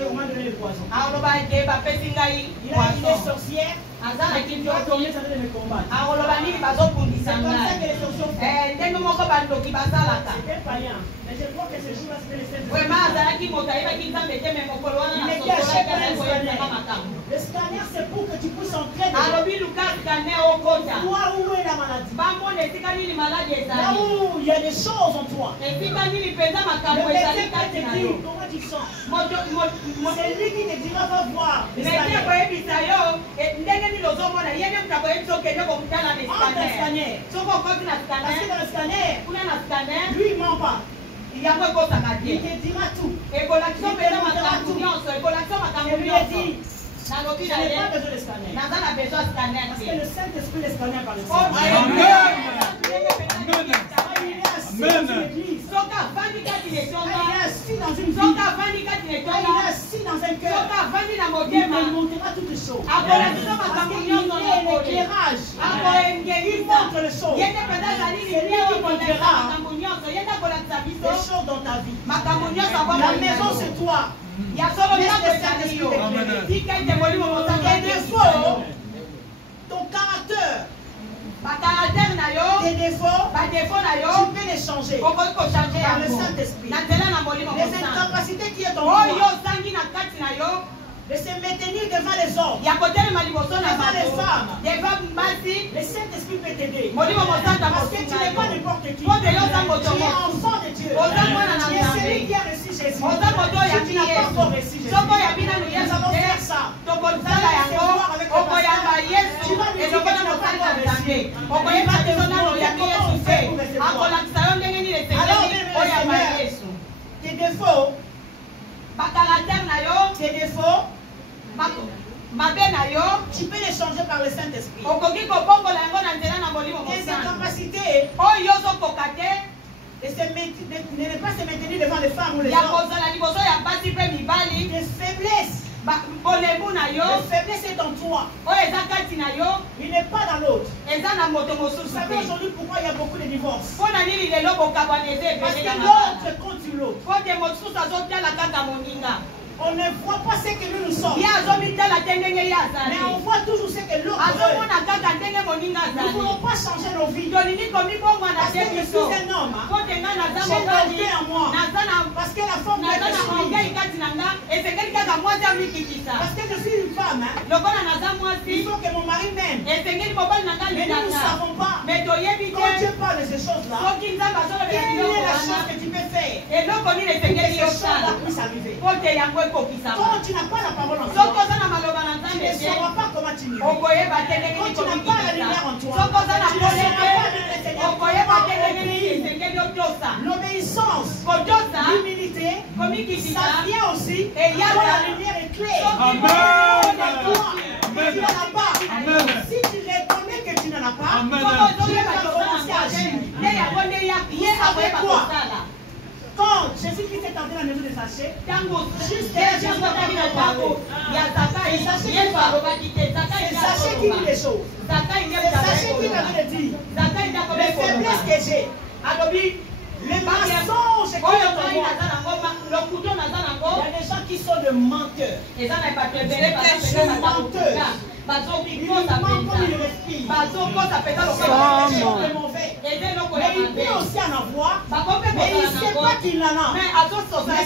on m'a donné le poison. Il est sorcière. Qui doit tourner, ça de me combattre. C'est comme ça que les sorciers font. C'était païen. Mais je crois que ce jour-là, c'était le Saint-Esprit. Le scanner, c'est pour que tu puisses entrer voir où est la maladie. Là où il y a des des choses en toi. Le médecin peut te dire comment tu sens. C'est lui qui te dira va voir. Le scanner. Parce que dans le scanner, lui il ment pas. Il te dira tout. Il te dira tout. Je lui ai dit, je n'ai pas besoin de scanner. Parce que le Saint-Esprit est scanné par le Seigneur. Il est assis dans une vie. Il est assis dans un cœur. Il me montrera toutes les choses. Parce qu'il est l'éclairage. Il montre les choses. C'est lui qui montrera des choses dans ta vie. La maison c'est toi. Et des fois, ton caractère, tes défauts, tu peux les changer par le Saint-Esprit. Les incapacités qui est en toi, de se maintenir devant les hommes, devant les femmes, le Saint-Esprit peut t'aider. Parce que tu n'es pas n'importe qui. Tu es enfant de Dieu. Tu es celui qui a reçu Jésus. Si tu n'as pas encore reçu Jésus, nous allons faire ça. Tu vas te voir avec le pasteur. Tu vas lui dire que tu n'as pas encore reçu. Il va te demander comment on fait pour recevoir. Alors, tes défauts, tu peux les changer par le Saint-Esprit. Tes incapacités de ne pas se maintenir devant les femmes ou les hommes. Tes faiblesses. Le faiblesse est en toi. Il n'est pas dans l'autre. Vous savez aujourd'hui pourquoi il y a beaucoup de divorces. Parce que l'autre compte sur l'autre. On ne voit pas ce que nous sommes. Mais on voit toujours ce que l'autre veut. Nous ne voulons pas changer nos vies. Parce que je suis un homme. J'ai l'orgueil en moi. Parce que la femme doit être soumise. Parce que je suis une femme. Il faut que mon mari m'aime. Mais nous ne savons pas. Quand Dieu parle de ces choses-là, quelle est la chose que tu peux faire pour que ces choses-là puissent arriver? Quand tu n'as pas la parole en toi, tu ne sauras pas comment tu vivais. Quand tu n'as pas la lumière en toi, tu ne sauras pas l'obéissance, l'humilité, ça vient aussi quand la lumière est claire. Tu n'en as pas. Si tu reconnais que tu n'en as pas, tu vas commencer à agir. Avec quoi? Quand Jésus-Christ est entré dans la maison de Zachée, juste derrière Jésus a dit la parole. C'est Zachée qui dit les choses. C'est Zachée qui m'avait dit. Les faiblesses que j'ai, les mensonges qui sont en moi. Il y a des gens qui sont de menteurs. Des menteuses. Ils mentent comme ils respirent. C'est mauvais. Mais il peut aussi en avoir. Mais il ne sait pas qu'il en a. Mais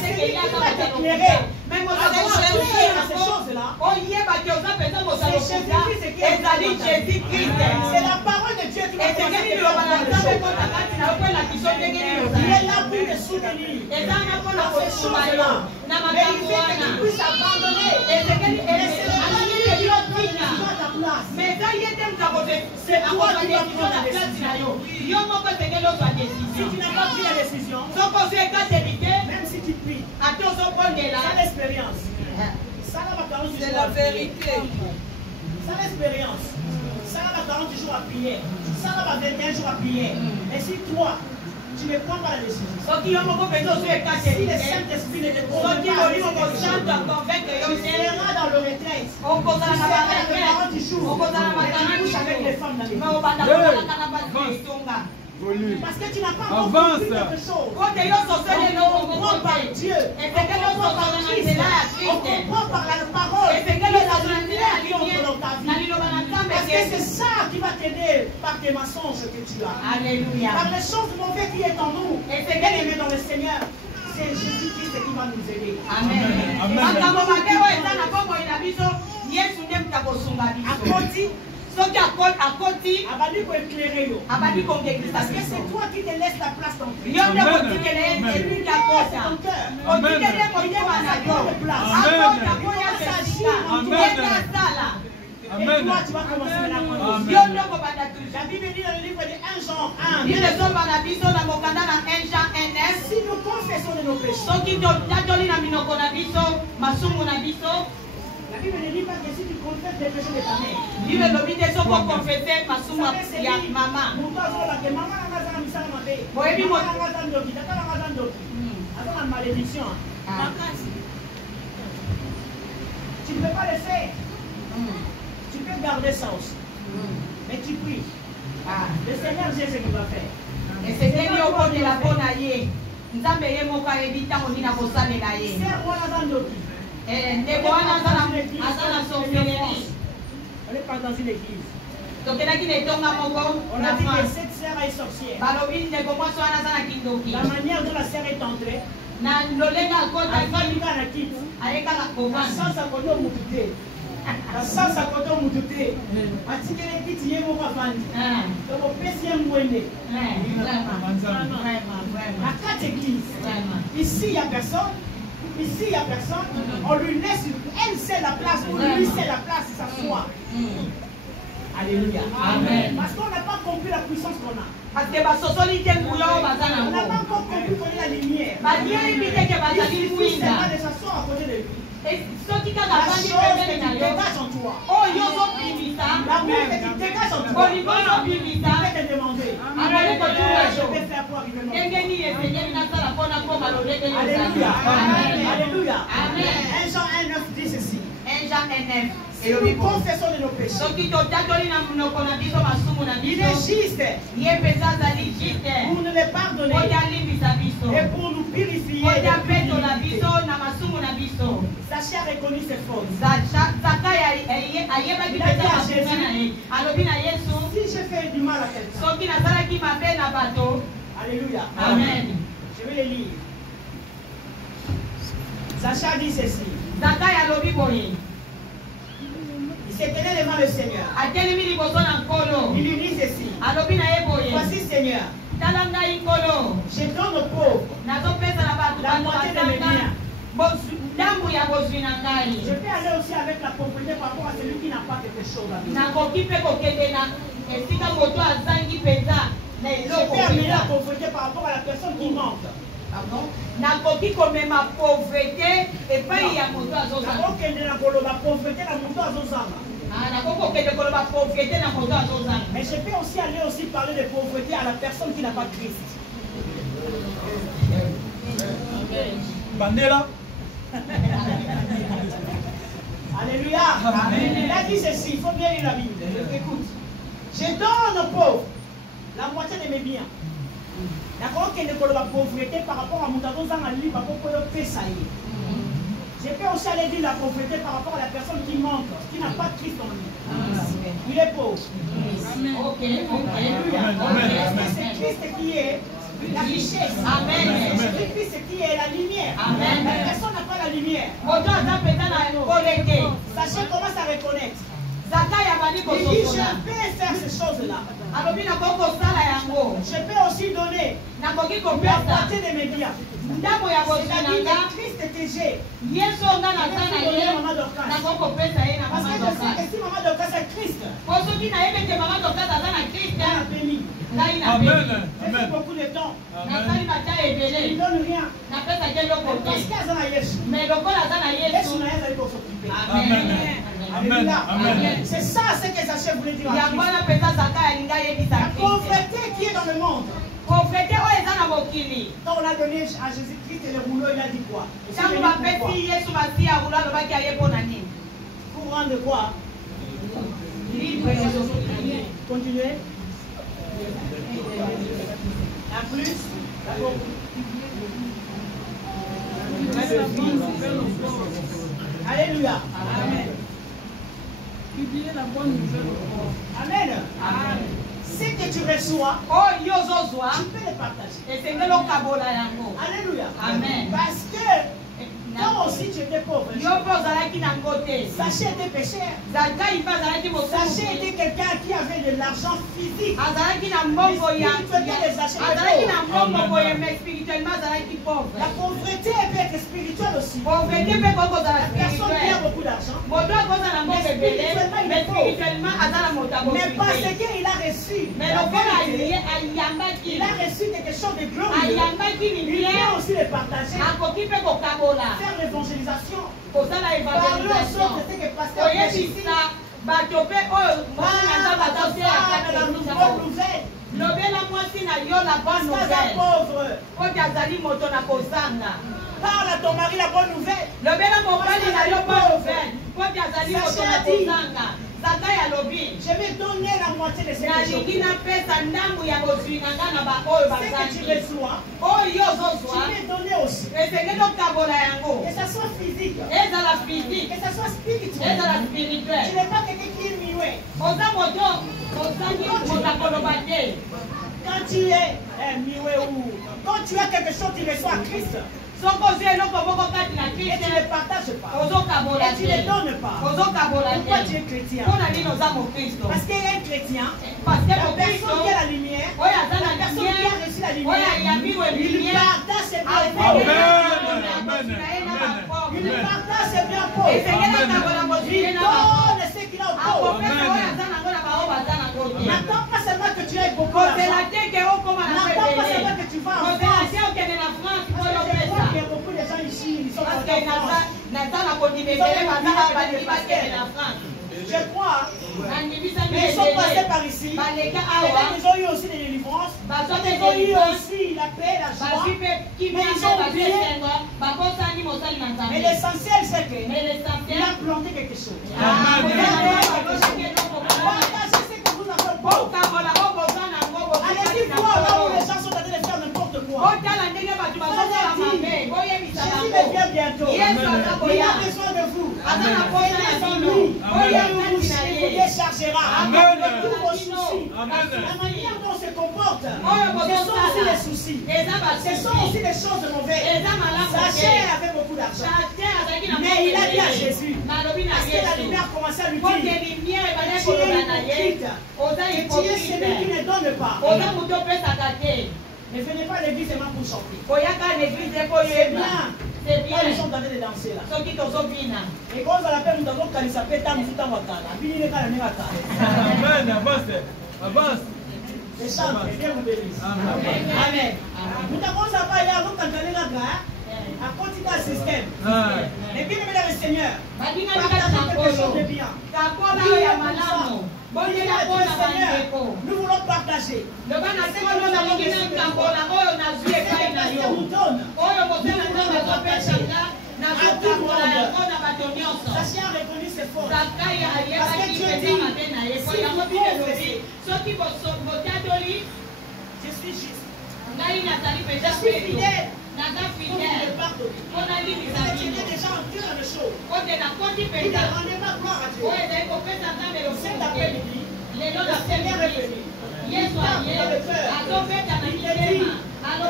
c'est lui qui va t'éclairer. Même avoir clair dans ces choses-là. C'est Jésus-Christ qui est c'est la parole de Dieu qui va t'éclairer. Il est là pour te soutenir dans ces choses-là. Mais il veut que tu puisses abandonner. C'est toi qui vas prendre la décision. Si tu n'as pas pris la décision, même si tu pries, ça l'expérience. C'est la vérité. Ça l'expérience. Ça va 40 jours à prier. Ça va 21 jours à prier. Et si toi, tu ne prends pas la décision. Si le Saint-Esprit ne te prend pas la décision, tu seras dans le retraite. Tu seras dans le 40 jours. Et tu couches avec les femmes dans les mains. Parce que tu n'as pas encore compris quelque chose. On comprend par Dieu. On comprend par Christ. On comprend par la parole. Et la lumière qui entre dans ta vie. Parce que c'est ça qui va t'aider par tes mensonges que tu as. Alléluia. Par les choses mauvaises qui est en nous. Et c'est bien aimé dans le Seigneur. C'est Jésus-Christ qui va nous aider. Amen. Soki akoti. Abadi ko éclairer yo. Abadi ko ngeki. Parce que c'est toi qui te laisses la place d'entrer. Yo nde kotikele elui kakota. Otikele motema na yo. Akota koya sasika. Yenda sala. Et toi, tu vas commencer maintenant à Yo nde kobanda toujours. La Bible dit dans le livre de 1 Jean 1. Bible somba na biso na mokanda na 1 Jean 1. Si nous confessons de nos péchés. Soki tatoli na minoko na biso, masumu na biso. La Bible ne dit pas que si tu confesses les péchés de ta mère. Bible lobi te soko confesser masumu ya mama. Boyebi mo. Attends la malédiction. Tu ne peux pas le faire. Tu peux garder ça aussi. Mais tu pries. Le Seigneur sait ce qu'il va faire. Et c'est lui au côté de la bonne aïe. Nzambe ye moko ayebi tango nini akosalela ye. Ndeko wana aza na sofeleri. On n'est pas dans une église. Tokelaki na etonga moko On a dit que cette sœur est sorcière. balobi ndeko mwasi wana aza na kindoki. La manière dont la sœur est entrée, Na lolenga akotaki alifanyika na kitu. ayekaka Na kovanda. sasa koto mutu te. Na sasa koto mutu te. Atikele kiti ye moko avandi. Donc opesi ye mwende. Na quatre églises. Ici il n'y a personne. Ici il n'y a personne. On lui laisse, elle sait la place. Pour lui c'est la place, c'est sa foi. Alléluia. Amen. Parce qu'on n'a pas compris la puissance qu'on a. Parce que basosoli te nguyo baza On n'a nango. pas encore compris qu'on est la lumière. Bayebi te ke bazali Il suffit mwinda. seulement de s'asseoir à côté de lui. Soki kaka La afandi chose que pembeni na tu yo. dégages en toi. Oyo ozobimisa. L'amour que tu dégages en toi. Bolingo Il ozobimisa. va te demander. Abali kotunga Je yo. vais faire pour arriver au Ndenge nini esengeli nasala mpona koma lolenge Alléluia. Amen. Alléluia. Amen. 1 Jean 1,9 dit ceci. 1 Jean 1:9. Si nous confessons de nos péchés, soki totatoli na monoko na biso masumu na il biso est juste ye mpenza azali juste pour nous les pardonner oyo alimbisa biso et pour nous purifier. oyo de toute apetola iniquité. biso na masumu na biso. Zaché a reconnu ses fautes. Zaka ayebaki mpenza masumu na ye alobi na yesu Si je fais du mal à quelqu'un, soki nazalaki mabe na bato. Alléluia. Amen. Je vais le lire. Zaché dit ceci. Zaka alobi boye Il s'est tenu devant le Seigneur. atelemi liboso na nkolo Il lui dit ceci. alobi na ye boye Voici Seigneur, tala ngai nkolo je donne aux pauvres nazopesa na bato la moitié de mes biens. ndambu ya bozwi na ngai. Je peux aller aussi avec la propriété par rapport à celui qui n'a pas quelque chose à donner. nakoki mpe kokende na esika moto azangi mpenza na Je eloko peux amener la mpenza. pauvreté par rapport à la personne qui manque. nakoki komema pauvreté epai ya moto azozanga. nakokende na koloba pauvreté na moto azozanga. nakoki kokende koloba pauvreté na moto azozanga. Mais je peux aussi aller aussi parler de pauvreté à la personne qui n'a pas de Christ. Bandela. Alléluia. Amen. Il a dit ceci, il faut bien lire la Bible. Écoute. Je donne aux pauvres la moitié de mes biens. D'accord, qu'il y ait la pauvreté par rapport à mon Je peux aussi aller dire la pauvreté par rapport à la personne qui manque, qui n'a pas de Christ en lui. Il est pauvre. Ok. Alléluia. C'est Christ qui est la richesse. Amen. C'est Christ qui est la lumière. Amen. La personne n'a pas la lumière. moto aza mpenza na koleke. Sachez comment ça reconnaître. zaka ya bani Il dit, je kososola. peux faire ces choses-là. alobi nakoki kosala yango. Je peux aussi donner nakoki la kopesa moitié de mes biens. ndambo ya bozwi na C'est-à-dire nga. que Christ que j'ai. yesu nga naza na ye nakoki kopesa ye na Parce mama que je sais dokasi. que si maman Dorcas est Christ, po soki nayebi ete mama dokasi aza na kriste elle a béni. ngai na Amen. pesi. J'ai fait Amen. beaucoup de temps. nasali batia Je ne ebele donne rien. napesaki eloko Parce te. qu'elle a Yesu. mais lokola aza na Yesu yesu. n'a rien pour s'occuper. Amen. Amen. Amen. C'est ça ce que Zaché voulait dire à yango Christ. wana mpenza zaka yalinga yebisa La kriste. pauvreté qui est dans le monde. pauvreté oyo eza na mokili. Quand on a donné à Jésus-Christ le rouleau, il a dit quoi? Je suis ntango venu bapesi pour quoi? yesu masi ya roulo alobaki aye mpo na nini. Pour rendre quoi? Continuez. La plus. Alléluia. Amen. Publier la bonne nouvelle. Amen. Ce que tu reçois, oyo ozozwa tu peux le partager. esengeli okabola yango. Alléluia. Amen. Parce que Toi aussi tu étais pauvre. Zaché était pécheur. Zaché était quelqu'un qui avait de l'argent physique. La pauvreté peut être spirituelle aussi. La personne qui a beaucoup d'argent, mais spirituellement il est pauvre. Mais parce qu'il a reçu, il a reçu quelque chose de glorieux, il peut aussi le partager, faire l'évangélisation, parler aux autres, c'est que pasteur la bonne nouvelle. Parle à ton mari la bonne nouvelle. Je vais donner la moitié de ce que je tu reçois. Tu vais donner aussi. Que ça soit physique, que ça soit spirituel. Tu n'es pas quelqu'un qui est muet. Quand tu es muet ou quand tu as quelque chose, tu reçois à Christ. Et tu ne le partages pas. Et tu ne le donnes pas. Pourquoi tu es chrétien? Parce qu'il est un chrétien. La personne qui a la lumière, la personne qui a reçu la lumière, il partage ses biens pauvres. Il partage ses biens pauvres. Il donne ce qu'il a aux pauvres. N'attends pas seulement que tu aies beaucoup d'argent. N'attends pas seulement que tu vas en France. Il y a beaucoup de gens ici, ils sont en France. Je crois, mais ils sont passés par ici. Ils ont eu aussi des délivrances. Ils ont eu aussi la paix, la joie. Mais ils ont oublié. Mais l'essentiel, c'est qu'il a planté quelque chose. Partagez ce que vous avez beau. Allez-y voir là où les gens sont en train de faire n'importe quoi. Jésus revient bientôt. Il a besoin de vous. Il est en lui. Il vous déchargera. Tous vos soucis. La manière dont on se comporte, ce sont aussi les soucis. Ce sont aussi des choses mauvaises. Zaché avait beaucoup d'argent. Mais il a dit à Jésus, parce que la lumière commençait à lui dire, tu es hypocrite. Tu es celui qui ne donne pas. Ne venez pas à l'église seulement pour chanter. C'est bien. Ils sont en train de danser là. Et quand on l'appelle, nous avons Kalisa Peta, nous sommes en Wakala. Amen, avance. Les chants, et Dieu vous bénisse. Amen. Nous avons ça pas hier, nous avons la gare. À continuer un système. Mais bien aimé dans le Seigneur, partagez quelque chose de bien. Nous voulons partager. Nous donne. Zaché a reconnu ses forces. Parce que Dieu dit, je suis juste. Je suis fidèle. On ne pardonne. Tu es déjà en Dieu dans le show. Vous ne rendez pas gloire à Dieu. Cet après-midi, le Seigneur est venu. Il parle dans le cœur. Il te dit,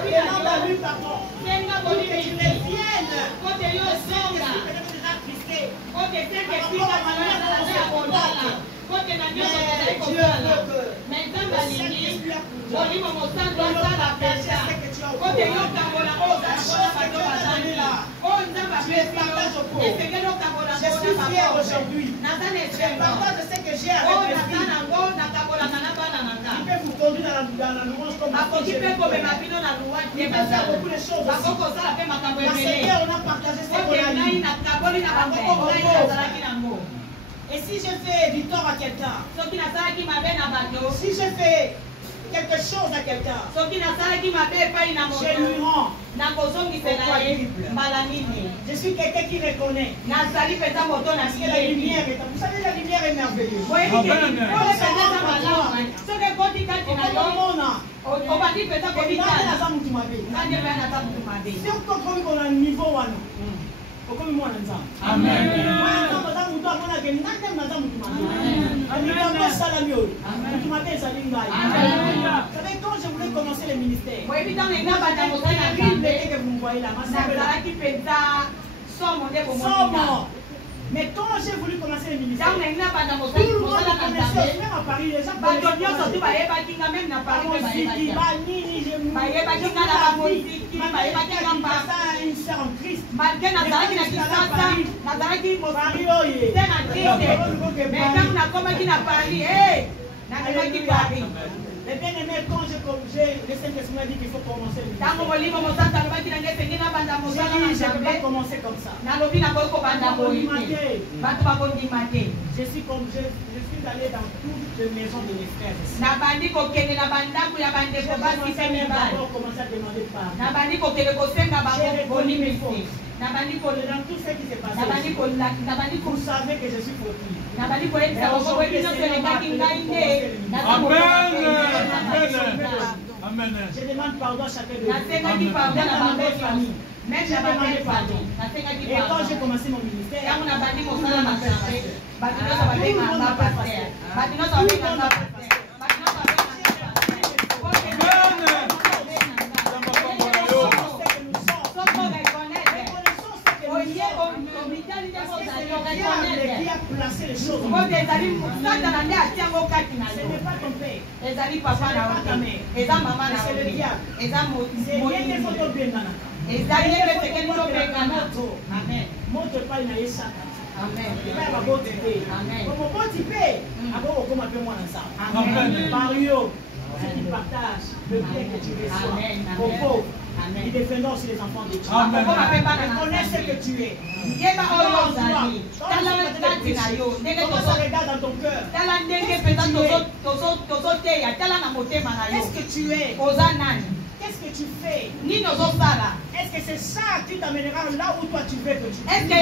demande à lui pardon. Il que tu reviennes. Peut-être déjà attristé. Par rapport à la manière dont on se comporte. Mais Dieu veut que le Saint-Esprit lui a poussé. La péché, c'est que tu as au courant. La chose que Dieu t'a donnée là, tu les partages au pauvre. Je suis fier aujourd'hui. Je partage ce que j'ai avec mes filles. Il peut vous conduire dans la louange comme il peut faire beaucoup de choses aussi. Parce que on a partagé ce qu'on a eu. Et si je fais du tort à quelqu'un, si je fais quelque chose à quelqu'un, je lui rends. Je suis quelqu'un qui reconnaît. Parce que la lumière est... Vous savez, la lumière est merveilleuse. Quand je voulais commencer le ministère, que vous me voyez là, ma sœur Sans mort. Mais quand j'ai voulu commencer le ministère, tout le monde connaissait, même à Paris, les gens connaissaient. Une sœur en Christ. Mais bien aimé, quand le Saint-Esprit m'a dit qu'il faut commencer le ministère, j'ai dit, je ne peux pas commencer comme ça. Je suis allé dans toutes les maisons de mes frères. J'ai d'abord commencé à demander pardon. J'ai reconnu mes fautes. Dans tout ce qui s'est passé, vous savez que je suis fautif. Amen. Je demande pardon à chacun de vous. Même à ma belle famille. Même j'ai demandé pardon. Et quand j'ai commencé mon ministère, tout le monde m'appelle qui a placé les choses. Ce n'est pas ton père. Ce n'est pas ta mère. C'est le diable. C'est bien des photos bien dans Amen. Montre pas une aïe ça. Amen. Comme bon type, avant on appelle moi dans ça. Amen. Mario, ceux qui partagent le bien que tu reçois. Aux pauvres. Ils défendent aussi les enfants de Dieu. Reconnais ce que tu es. Comment ça regarde dans ton cœur? Qu'est-ce que tu es? Qu'est-ce que tu fais? Est-ce que c'est ça qui t'amènera là où toi tu veux que tu fais? Qu'est-ce que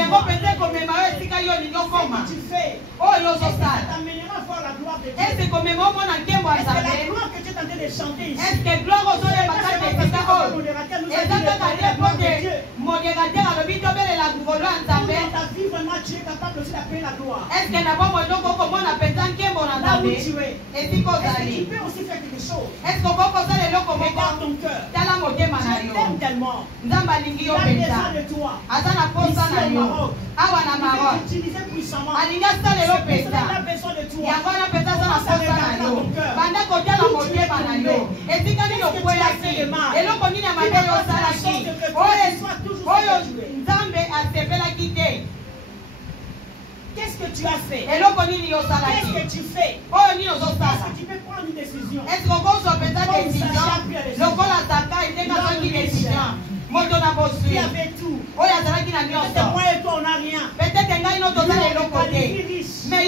tu fais? Est-ce que ça t'amènera à voir la gloire de Dieu? Est-ce que la gloire que tu es en train de chanter ici? Ta vie vraiment tu es capable aussi d'appeler la gloire. Là où tu es. Est-ce que tu peux aussi faire quelque chose? Regarde ton cœur. Je t'aime tellement. Il a besoin de toi. Ici au Maroc. Il veut t'utiliser puissamment. Il a besoin de toi. Commence à regarder dans ton cœur. Qu'est-ce que tu as fait de mal? Qu'est-ce que tu as fait? Qu'est-ce que tu fais? Est-ce que tu peux prendre une décision? Tu avais tout. Peut-être moi et toi on n'a rien. Mais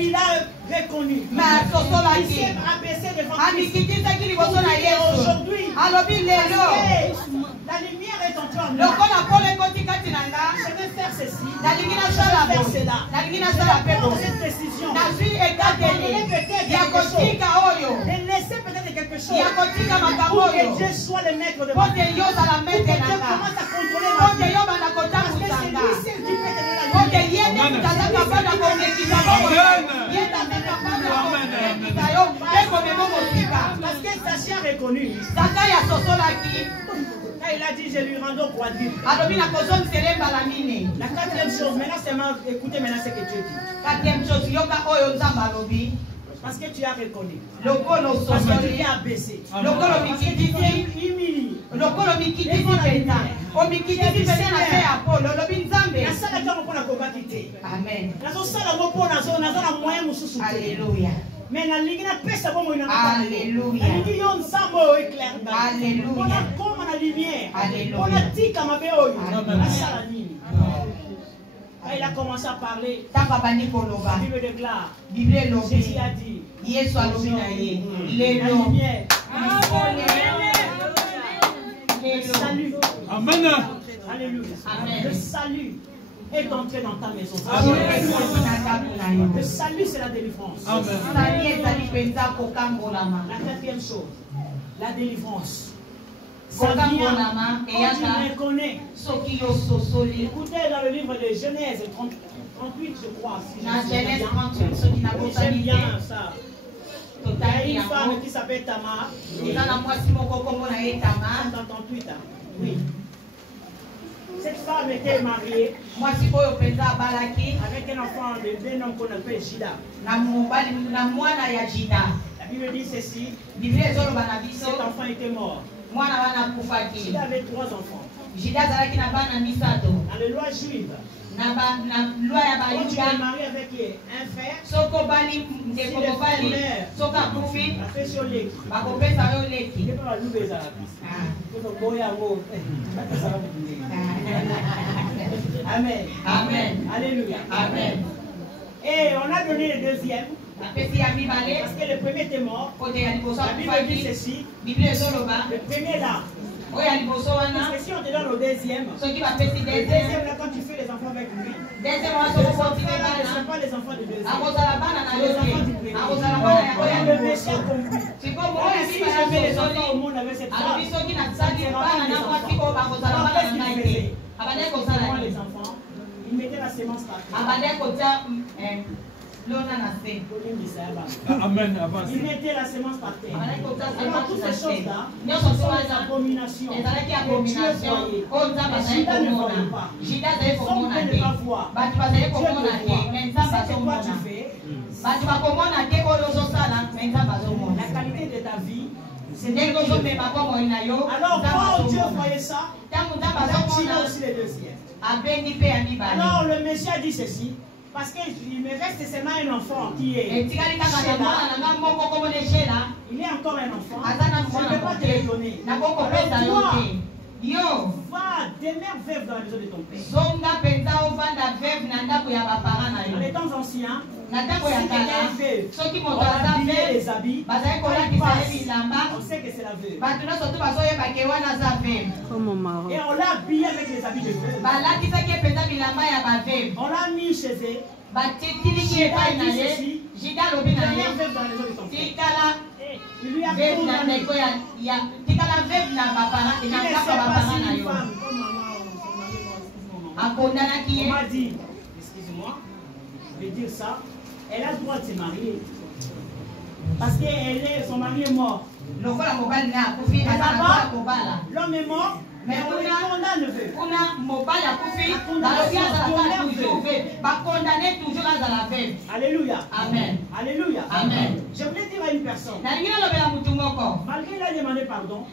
il a reconnu. Il s'est abaissé devant Christ. Aujourd'hui, la lumière est entrée en moi. Je vais faire ceci. Je vais faire cela. Je vais prendre cette décision. De laisser peut-être quelque chose pour que Dieu soit le maître de ma vie. Pour que Dieu commence à contrôler ma vie. Parce que c'est lui seul qui peut donner la Parce que Sacha a reconnu. Il a dit, je lui rends quadruple. La quatrième chose, maintenant c'est écoutez maintenant ce que Dieu dit. Parce que tu as reconnu. Parce que tu t'es abaissé. Parce que tu t'es humilié. Alléluia. Mais na lingina pesa bomo ina alléluia. Alléluia. On a comme la lumière. On a tika mabe oyo. Il a commencé à parler. La Bible déclare. Jésus a dit. La lumière. Le salut. Amen. Alléluia. Le salut est entré dans ta maison. Le salut, c'est la délivrance. La quatrième chose, la délivrance. Ça vient quand tu reconnais. Écoutez dans le livre de Genèse 38, je crois. Genèse 38, j'aime bien ça. Il y a une femme qui s'appelle Tamar. 38 ans. Oui. Cette femme était mariée avec un enfant d'un homme qu'on appelle Jida. La Bible dit ceci. Cet enfant était mort. Jida avait 3 enfants. Dans les lois juives, quand tu es marié avec un frère, si le frère a fait sur l'équipe, il n'est pas à louer ça. Amen. Amen. Alléluia. Amen. Et on a donné le deuxième. Parce que le premier était mort. La Bible dit ceci. Le premier là. Parce que si on te donne au deuxième, le deuxième là, quand tu fais les enfants avec lui, les enfants ne sont pas les enfants du deuxième. C'est les enfants du premier. Le péché a compris. Si j'avais les enfants au monde avec cette femme, ça ne sera pas les enfants. Alors qu'est-ce qu'il faisait? Avant les enfants, il mettait la sémence par terre. Amen. Avance. Il mettait la sémence par terre. Alors toutes ces choses-là sont des abominations. Dieu voyait. Jida ne voyait pas. Les hommes ne peuvent pas voir. Dieu le voit. C'est quoi tu fais? La qualité de ta vie, c'est Dieu. Alors quand Dieu voyait ça, il a tiré aussi les deuxièmes. Alors le Messie a dit ceci. Parce qu'il me reste seulement un enfant qui est chez là. Il est encore un enfant. Je ne peux pas te le donner. Alors toi, va demeure veuve dans la maison de ton père. Dans les temps anciens, si quelqu'un est veuve, on a habillé les habits, on sait que c'est la veuve. Et on l'a habillé avec les habits de veuve. On l'a mis chez eux. Il lui a condamné. On m'a dit, excusez-moi, je vais dire ça, elle a le droit de se marier. Parce que son mari est mort. L'homme est mort. Mais on condamne le veuve. Alléluia. Amen. Alléluia. Amen. Je voulais dire à une personne, malgré il a demandé pardon,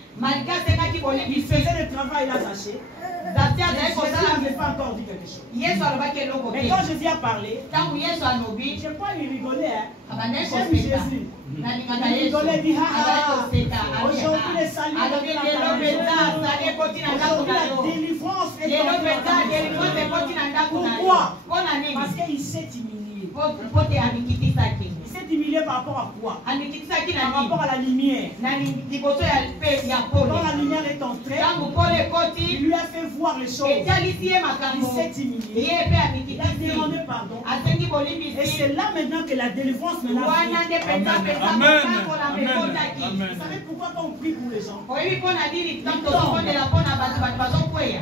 il faisait le travail, il a lâché. Jésus n'avait pas encore dit quelque chose. Mais quand Jésus a parlé, je n'ai pas lui rigoler. J'aime Jésus. Il rigolait, dit aujourd'hui les saluts, aujourd'hui la délivrance est pourquoi? Parce qu'il s'est humilié. Il s'est humilié par rapport à quoi? Par rapport à la lumière. Quand la lumière est entrée, il lui a fait voir les choses. Il s'est humilié. Il a demandé pardon. Et c'est là maintenant que la délivrance maintenant vient. Amen. Vous savez pourquoi quand on prie pour les gens?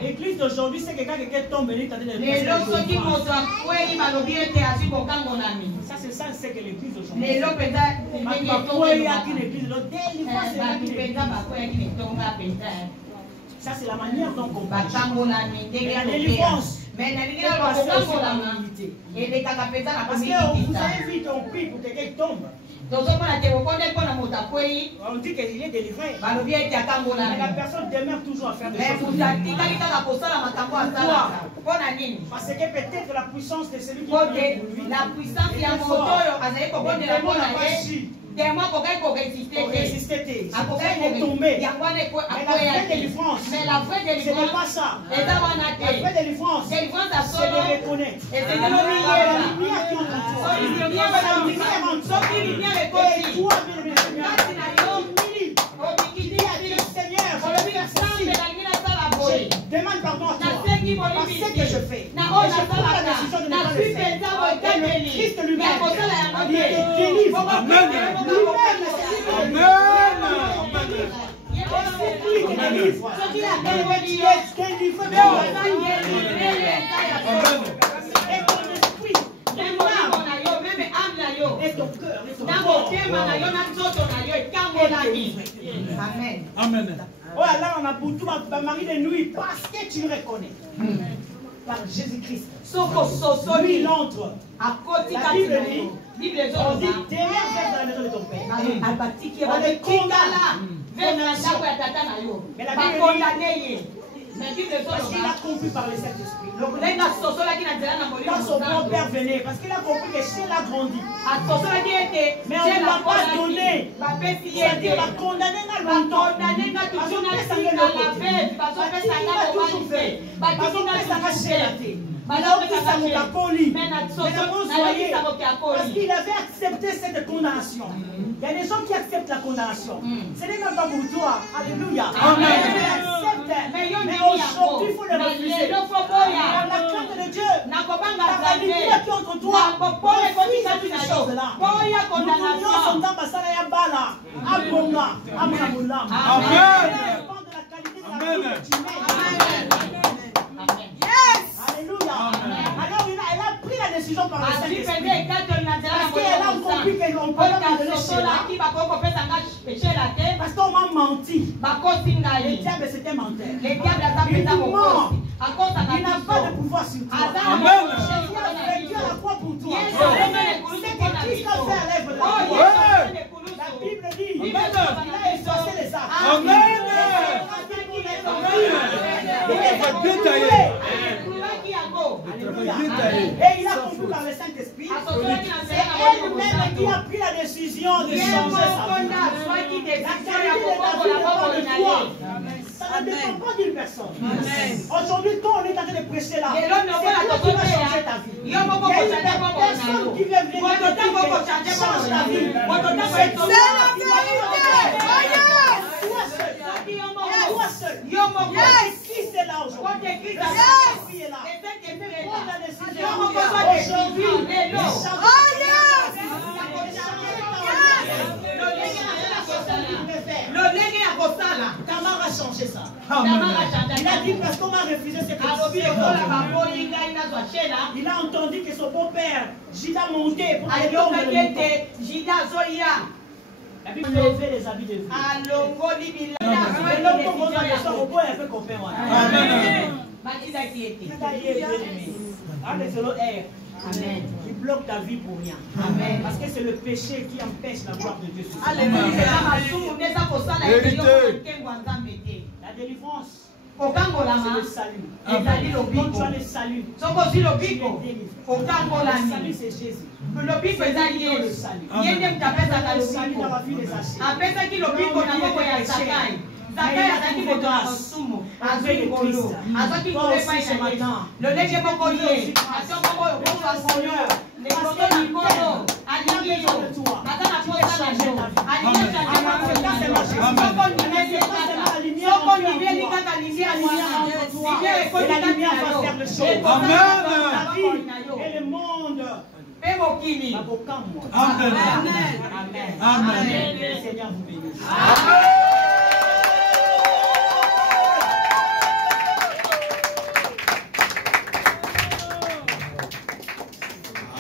L'église d'aujourd'hui, c'est quelqu'un qui tombe et il t'a dit de ça, c'est ça, c'est que l'église d'aujourd'hui. Ça, c'est la manière dont on parle. La délivrance. Mais la délivrance, c'est aussi la humilité. Parce que vous savez vite, on prie pour quelqu'un qui tombe. On dit qu'il est délivré. Mais la personne demeure toujours à faire des choses. Pourquoi? Parce que peut-être la puissance de celui qui est pour lui. La puissance est forte. Des mois pour résister. Il est tombé. Mais la vraie délivrance, ce n'est pas ça. La vraie délivrance, c'est de reconnaître. Et c'est la lumière qui entre toi. Et toi, Seigneur, demande pardon à toi. Parce que je fais. Je prends la décision de ne pas le faire. Christ lui-même, il te délivre. Et ton esprit, ton âme, et ton cœur, et ton corps Amen. Amen. Oh là, on a pour tout ma mari de nuit parce que tu le reconnais. Par Jésus-Christ. Lui, il entre. La Bible dit, on dit, derrière dans la maison de ton père. On est condamné. Mais la Bible dit, parce qu'il a compris par le Saint-Esprit. Quand son grand-père venait, parce qu'il a compris que Chél a grandi. Mais on ne l'a pas donné. C'est-à-dire, il va condamner longtemps. Parce qu'on peut s'en aller. Parce qu'on toujours fait. Parce qu'on peut s'en acheter. Parce qu'il avait accepté cette condamnation. Il y a des gens qui acceptent la condamnation. Ce n'est même pas pour toi. Alléluia. Mais aujourd'hui, il faut le refuser. La crainte de Dieu. La lumière qui est entre toi. Refuse toutes ces choses-là. Nous voulons son temps parce qu'il y a bala. Abonga. Amen. Alléluia. Alors elle a pris la décision par le Saint-Esprit. Parce qu'elle a compris qu'elle n'ont pas donné Chéla. Parce qu'on m'a menti. Le diable c'était menteur. Il nous ment. Il n'a pas de pouvoir sur toi. Jésus a vécu à la croix pour toi. C'est que Christ a fait à l'œuvre de la croix. La Bible dit il a effacé les actes. Amen. Et il a compris par le Saint-Esprit. C'est elle-même qui a pris la décision de changer sa vie. La qualité de ta vie dépend de toi. Ça ne dépend pas d'une personne. Aujourd'hui, quand on est en train de prêcher là, c'est toi qui va changer ta vie. Il y a une personne qui vient venir te change ta vie. C'est toi seul. Qui c'est là aujourd'hui? Qui est là? Prends la décision aujourd'hui. Tamar a changé ça. Il a dit parce qu'on m'a refusé cette décision. Il a entendu que son beau-père, Jida, montait pour aller au la Bible levait les habits de vie. Et l'homme comme on a des sorts au point un peu copain. Amen. Qui bloque ta vie pour rien. Amen. Parce que c'est le péché qui empêche la gloire de Dieu. La délivrance. C'est le salut. Quand tu as le salut, le salut c'est Jésus. Le salut. Le salut dans la vie des achats. Et le monde. Amen. Amen. Le Seigneur vous bénisse.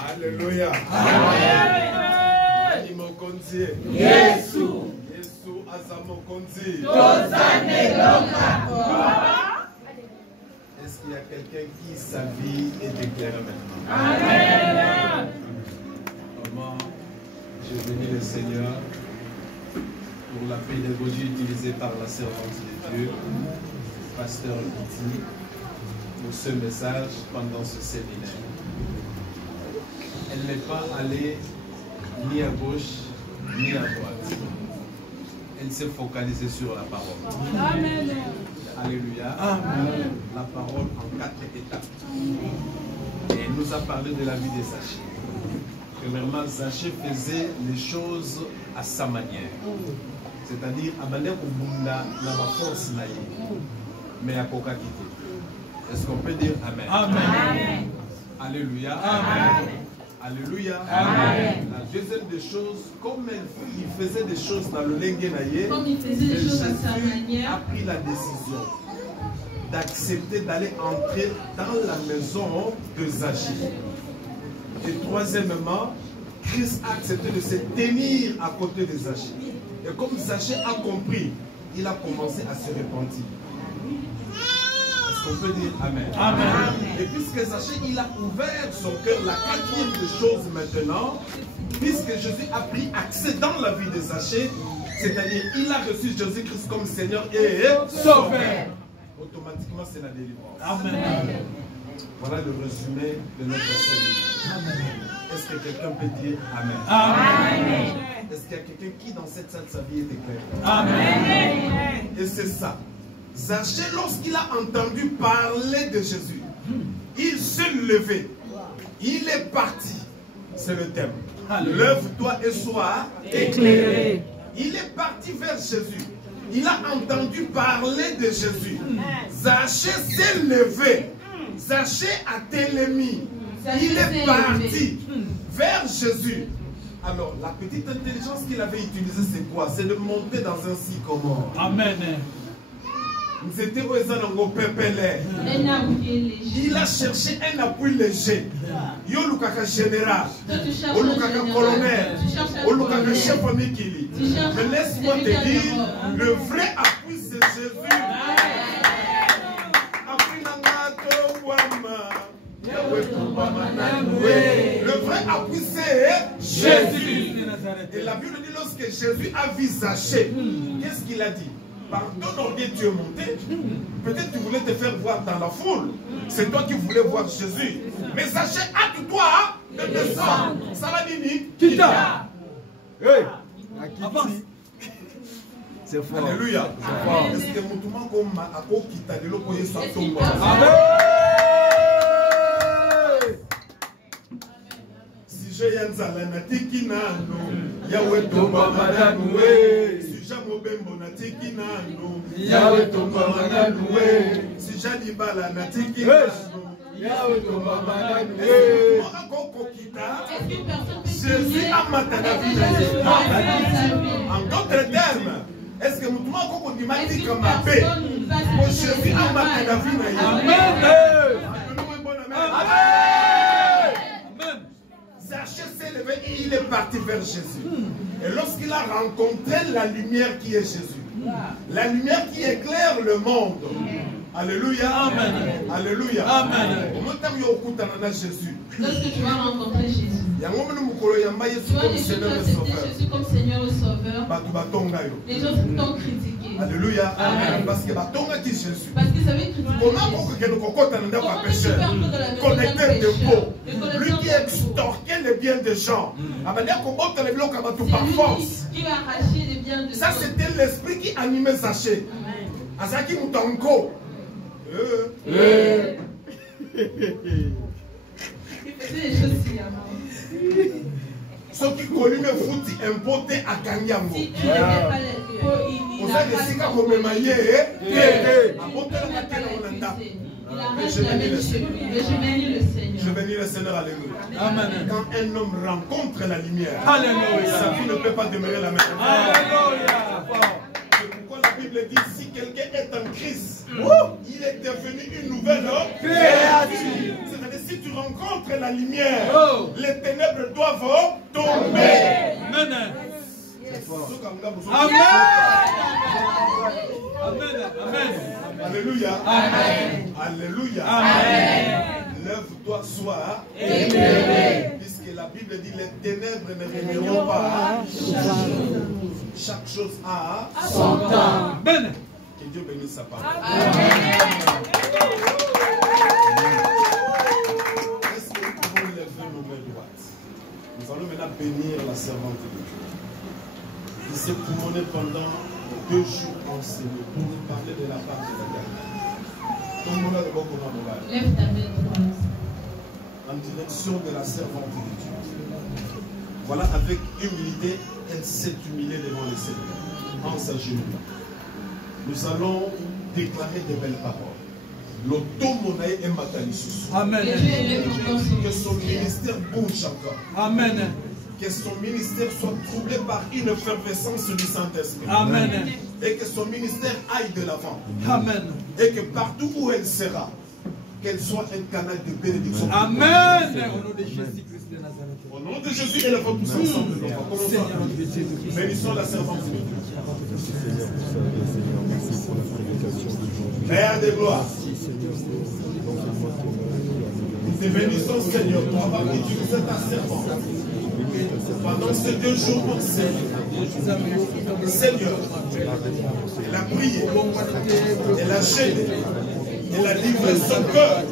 Alléluia. Amen. Yesu. Yesu azamokonzi. Est-ce qu'il y a quelqu'un qui sa vie est éclairée maintenant? Amen. Comment j'ai béni le Seigneur pour la pédagogie utilisée par la servante de Dieu, pasteur Liti, pour ce message pendant ce séminaire. Elle n'est pas allée ni à gauche ni à droite. Elle s'est focalisée sur la parole. Amen. Alléluia. Amen. La parole en 4 étapes. Et elle nous a parlé de la vie de Zachée. Premièrement, Zachée faisait les choses à sa manière. C'est-à-dire, à manière où on a la force, mais à Kokakité. Est-ce qu'on peut dire Amen? Amen. Alléluia. Amen. Alléluia. Amen. La deuxième des choses, comme il faisait des choses dans le Lengenaye, comme il faisait des choses à sa manière, a pris la décision d'accepter d'aller entrer dans la maison de Zachée. Et troisièmement, Christ a accepté de se tenir à côté de Zachée. Et comme Zachée a compris, il a commencé à se repentir. Est-ce qu'on peut dire Amen? Amen. Et puisque Zachée, il a ouvert son cœur, la quatrième des choses maintenant, puisque Jésus a pris accès dans la vie de Zachée, c'est-à-dire il a reçu Jésus-Christ comme Seigneur et Sauveur. Automatiquement, c'est la délivrance. Amen. Voilà le résumé de notre Seigneur. Est-ce que quelqu'un peut dire Amen? Amen. Est-ce qu'il y a quelqu'un qui dans cette salle, sa vie était claire? Amen. Et c'est ça. Zachée, lorsqu'il a entendu parler de Jésus, il s'est levé. Il est parti. C'est le thème. Lève-toi et sois éclairé. Il est parti vers Jésus. Il a entendu parler de Jésus. Zachée s'est levé. Zachée a télémi. Il est parti vers Jésus. Alors, la petite intelligence qu'il avait utilisée, c'est quoi? C'est de monter dans un sycomore. Amen. Il a cherché un appui léger. Yolukaka général, Olukaka colonel, Olukaka chef Mikili. Mais laisse-moi te dire, le vrai appui c'est Jésus. Le vrai appui c'est Jésus. Et la Bible dit lorsque Jésus a vu Zachée, qu'est-ce qu'il a dit? Par ton orgueil tu es monté. Peut-être tu voulais te faire voir dans la foule. C'est toi qui voulais voir Jésus. Mais Zachée, hâte-toi de descendre. Salamini, quitta. Avance. C'est fort. Alléluia. Est-ce que Moutouma comme Ako quitta de l'eau soit tombé? Amen. Si je y en zala na tikinano, Yahweh tomba mananou. Mobembo na tiki nano Yahweh tomba mananoué. Si Jalibala na tiki nano Yahweh tomba mananoué. Jésus a matanavi. En d'autres termes, est-ce que nous devons dire comme ma paix? Jésus a matanavi. Amen. Zachée s'est levé et il est parti vers Jésus. Et lorsqu'il a rencontré la lumière qui est Jésus, la lumière qui éclaire le monde. Alléluia. Amen. Alléluia. Amen. Jésus. Lorsque tu vas rencontrer Jésus, Jésus comme Seigneur et Sauveur, les gens t'ont critiqué. Alléluia. Amen. Parce que Jésus. Parce qu'ils avaient critiqué. Connecteur de peau. Lui qui extorquait les biens des gens. Par force. Qui va arracher les biens de gens. Ça c'était l'esprit qui animait Zachée. Azaki Moutanko. Il faisait des choses sciemment. Ce qui connu me fouti impoté à Kanyango. Si tu ne fais pas les vous avez des sikas comme maillé. Je bénis le Seigneur, alléluia. Amen. Quand un homme rencontre la lumière, alléluia, sa vie ne peut pas demeurer la même. Alléluia. C'est pourquoi la Bible dit si quelqu'un est en Christ, il est devenu une nouvelle créature. C'est-à-dire si tu rencontres la lumière, les ténèbres doivent tomber. Amen. Amen. Amen. Amen. Alléluia. Amen. Alléluia. Amen. Lève-toi, sois éclairé. Puisque la Bible dit les ténèbres ne régneront pas. Chaque chose a son temps. Amen. Que Dieu bénisse sa parole. Amen. Est-ce que nous pouvons lever nos mains droites? Nous allons maintenant bénir la servante de Dieu. Il s'est promené pendant 2 jours enseigné pour nous parler de la part de la terre. Tout le monde a de bon combat. Lève ta main droite. En direction de la servante de Dieu. Voilà, avec humilité, elle s'est humiliée devant le Seigneur. En s'agenouillant. Nous allons déclarer de belles paroles. L'automonae et matalissus. Amen. Que son ministère bouge encore. Amen. Que son ministère soit troublé par une effervescence du Saint-Esprit. Amen. Et que son ministère aille de l'avant. Amen. Et que partout où elle sera, qu'elle soit un canal de bénédiction. Amen. Au nom de Jésus-Christ de Nazareth. Au Au nom de Jésus, élevons tous ensemble. Commençons. Bénissons la servante. Père des gloires. Nous te bénissons, Seigneur, pour avoir utilisé ta servante. Pendant ces 2 jours, mon Seigneur. Seigneur, elle a prié, elle a gêné, elle a livré son cœur.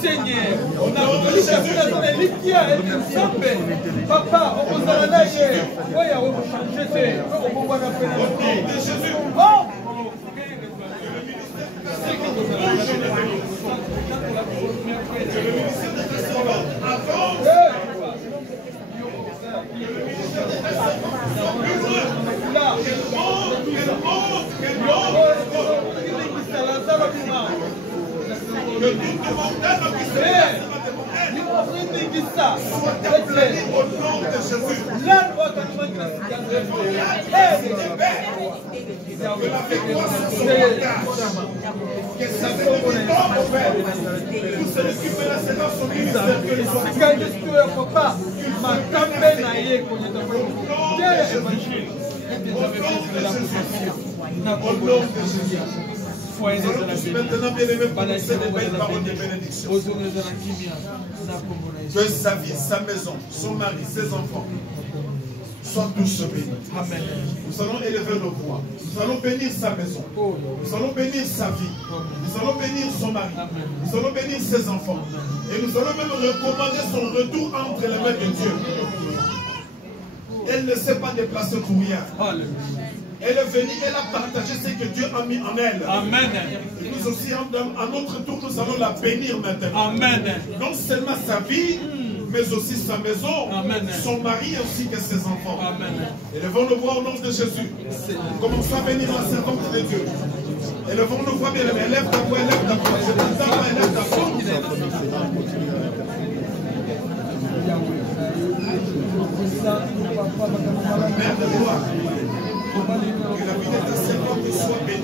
Seigneur, on a voulu que l'Ikia et le Sambe, papa, on vous a donné, oui, on va changer, on va voir la peine. Que nous demandons qui se soit appelé au nom de Jésus. Que la victoire soit son bagage. Que ça se tombe au Père. Tout celui qui fait la séance au ministère que les autres. Au nom de Jésus. Maintenant, bien aimé, prononcer des belles paroles de bénédiction. Que sa vie, sa maison, son mari, ses enfants soient tous bénis. Amen. Nous allons élever nos voix. Nous allons bénir sa maison. Nous allons bénir sa vie. Nous allons bénir son mari. Nous allons bénir ses enfants. Et nous allons même recommander son retour entre les mains de Dieu. Elle ne s'est pas déplacée pour rien. Elle est venue, elle a partagé ce que Dieu a mis en elle. Amen. Et nous aussi, à notre tour, nous allons la bénir maintenant. Amen. Non seulement sa vie, mais aussi sa maison, amen, son mari ainsi que ses enfants. Amen. Élevons nos voix au nom de Jésus. Commençons à bénir la servante de Dieu. Élevons nos voix bien aimés. Élève ta voix, élève ta voix. Je t'entends, élève ta voix. Mère de gloire. Que la vie de ta servante soit bénie.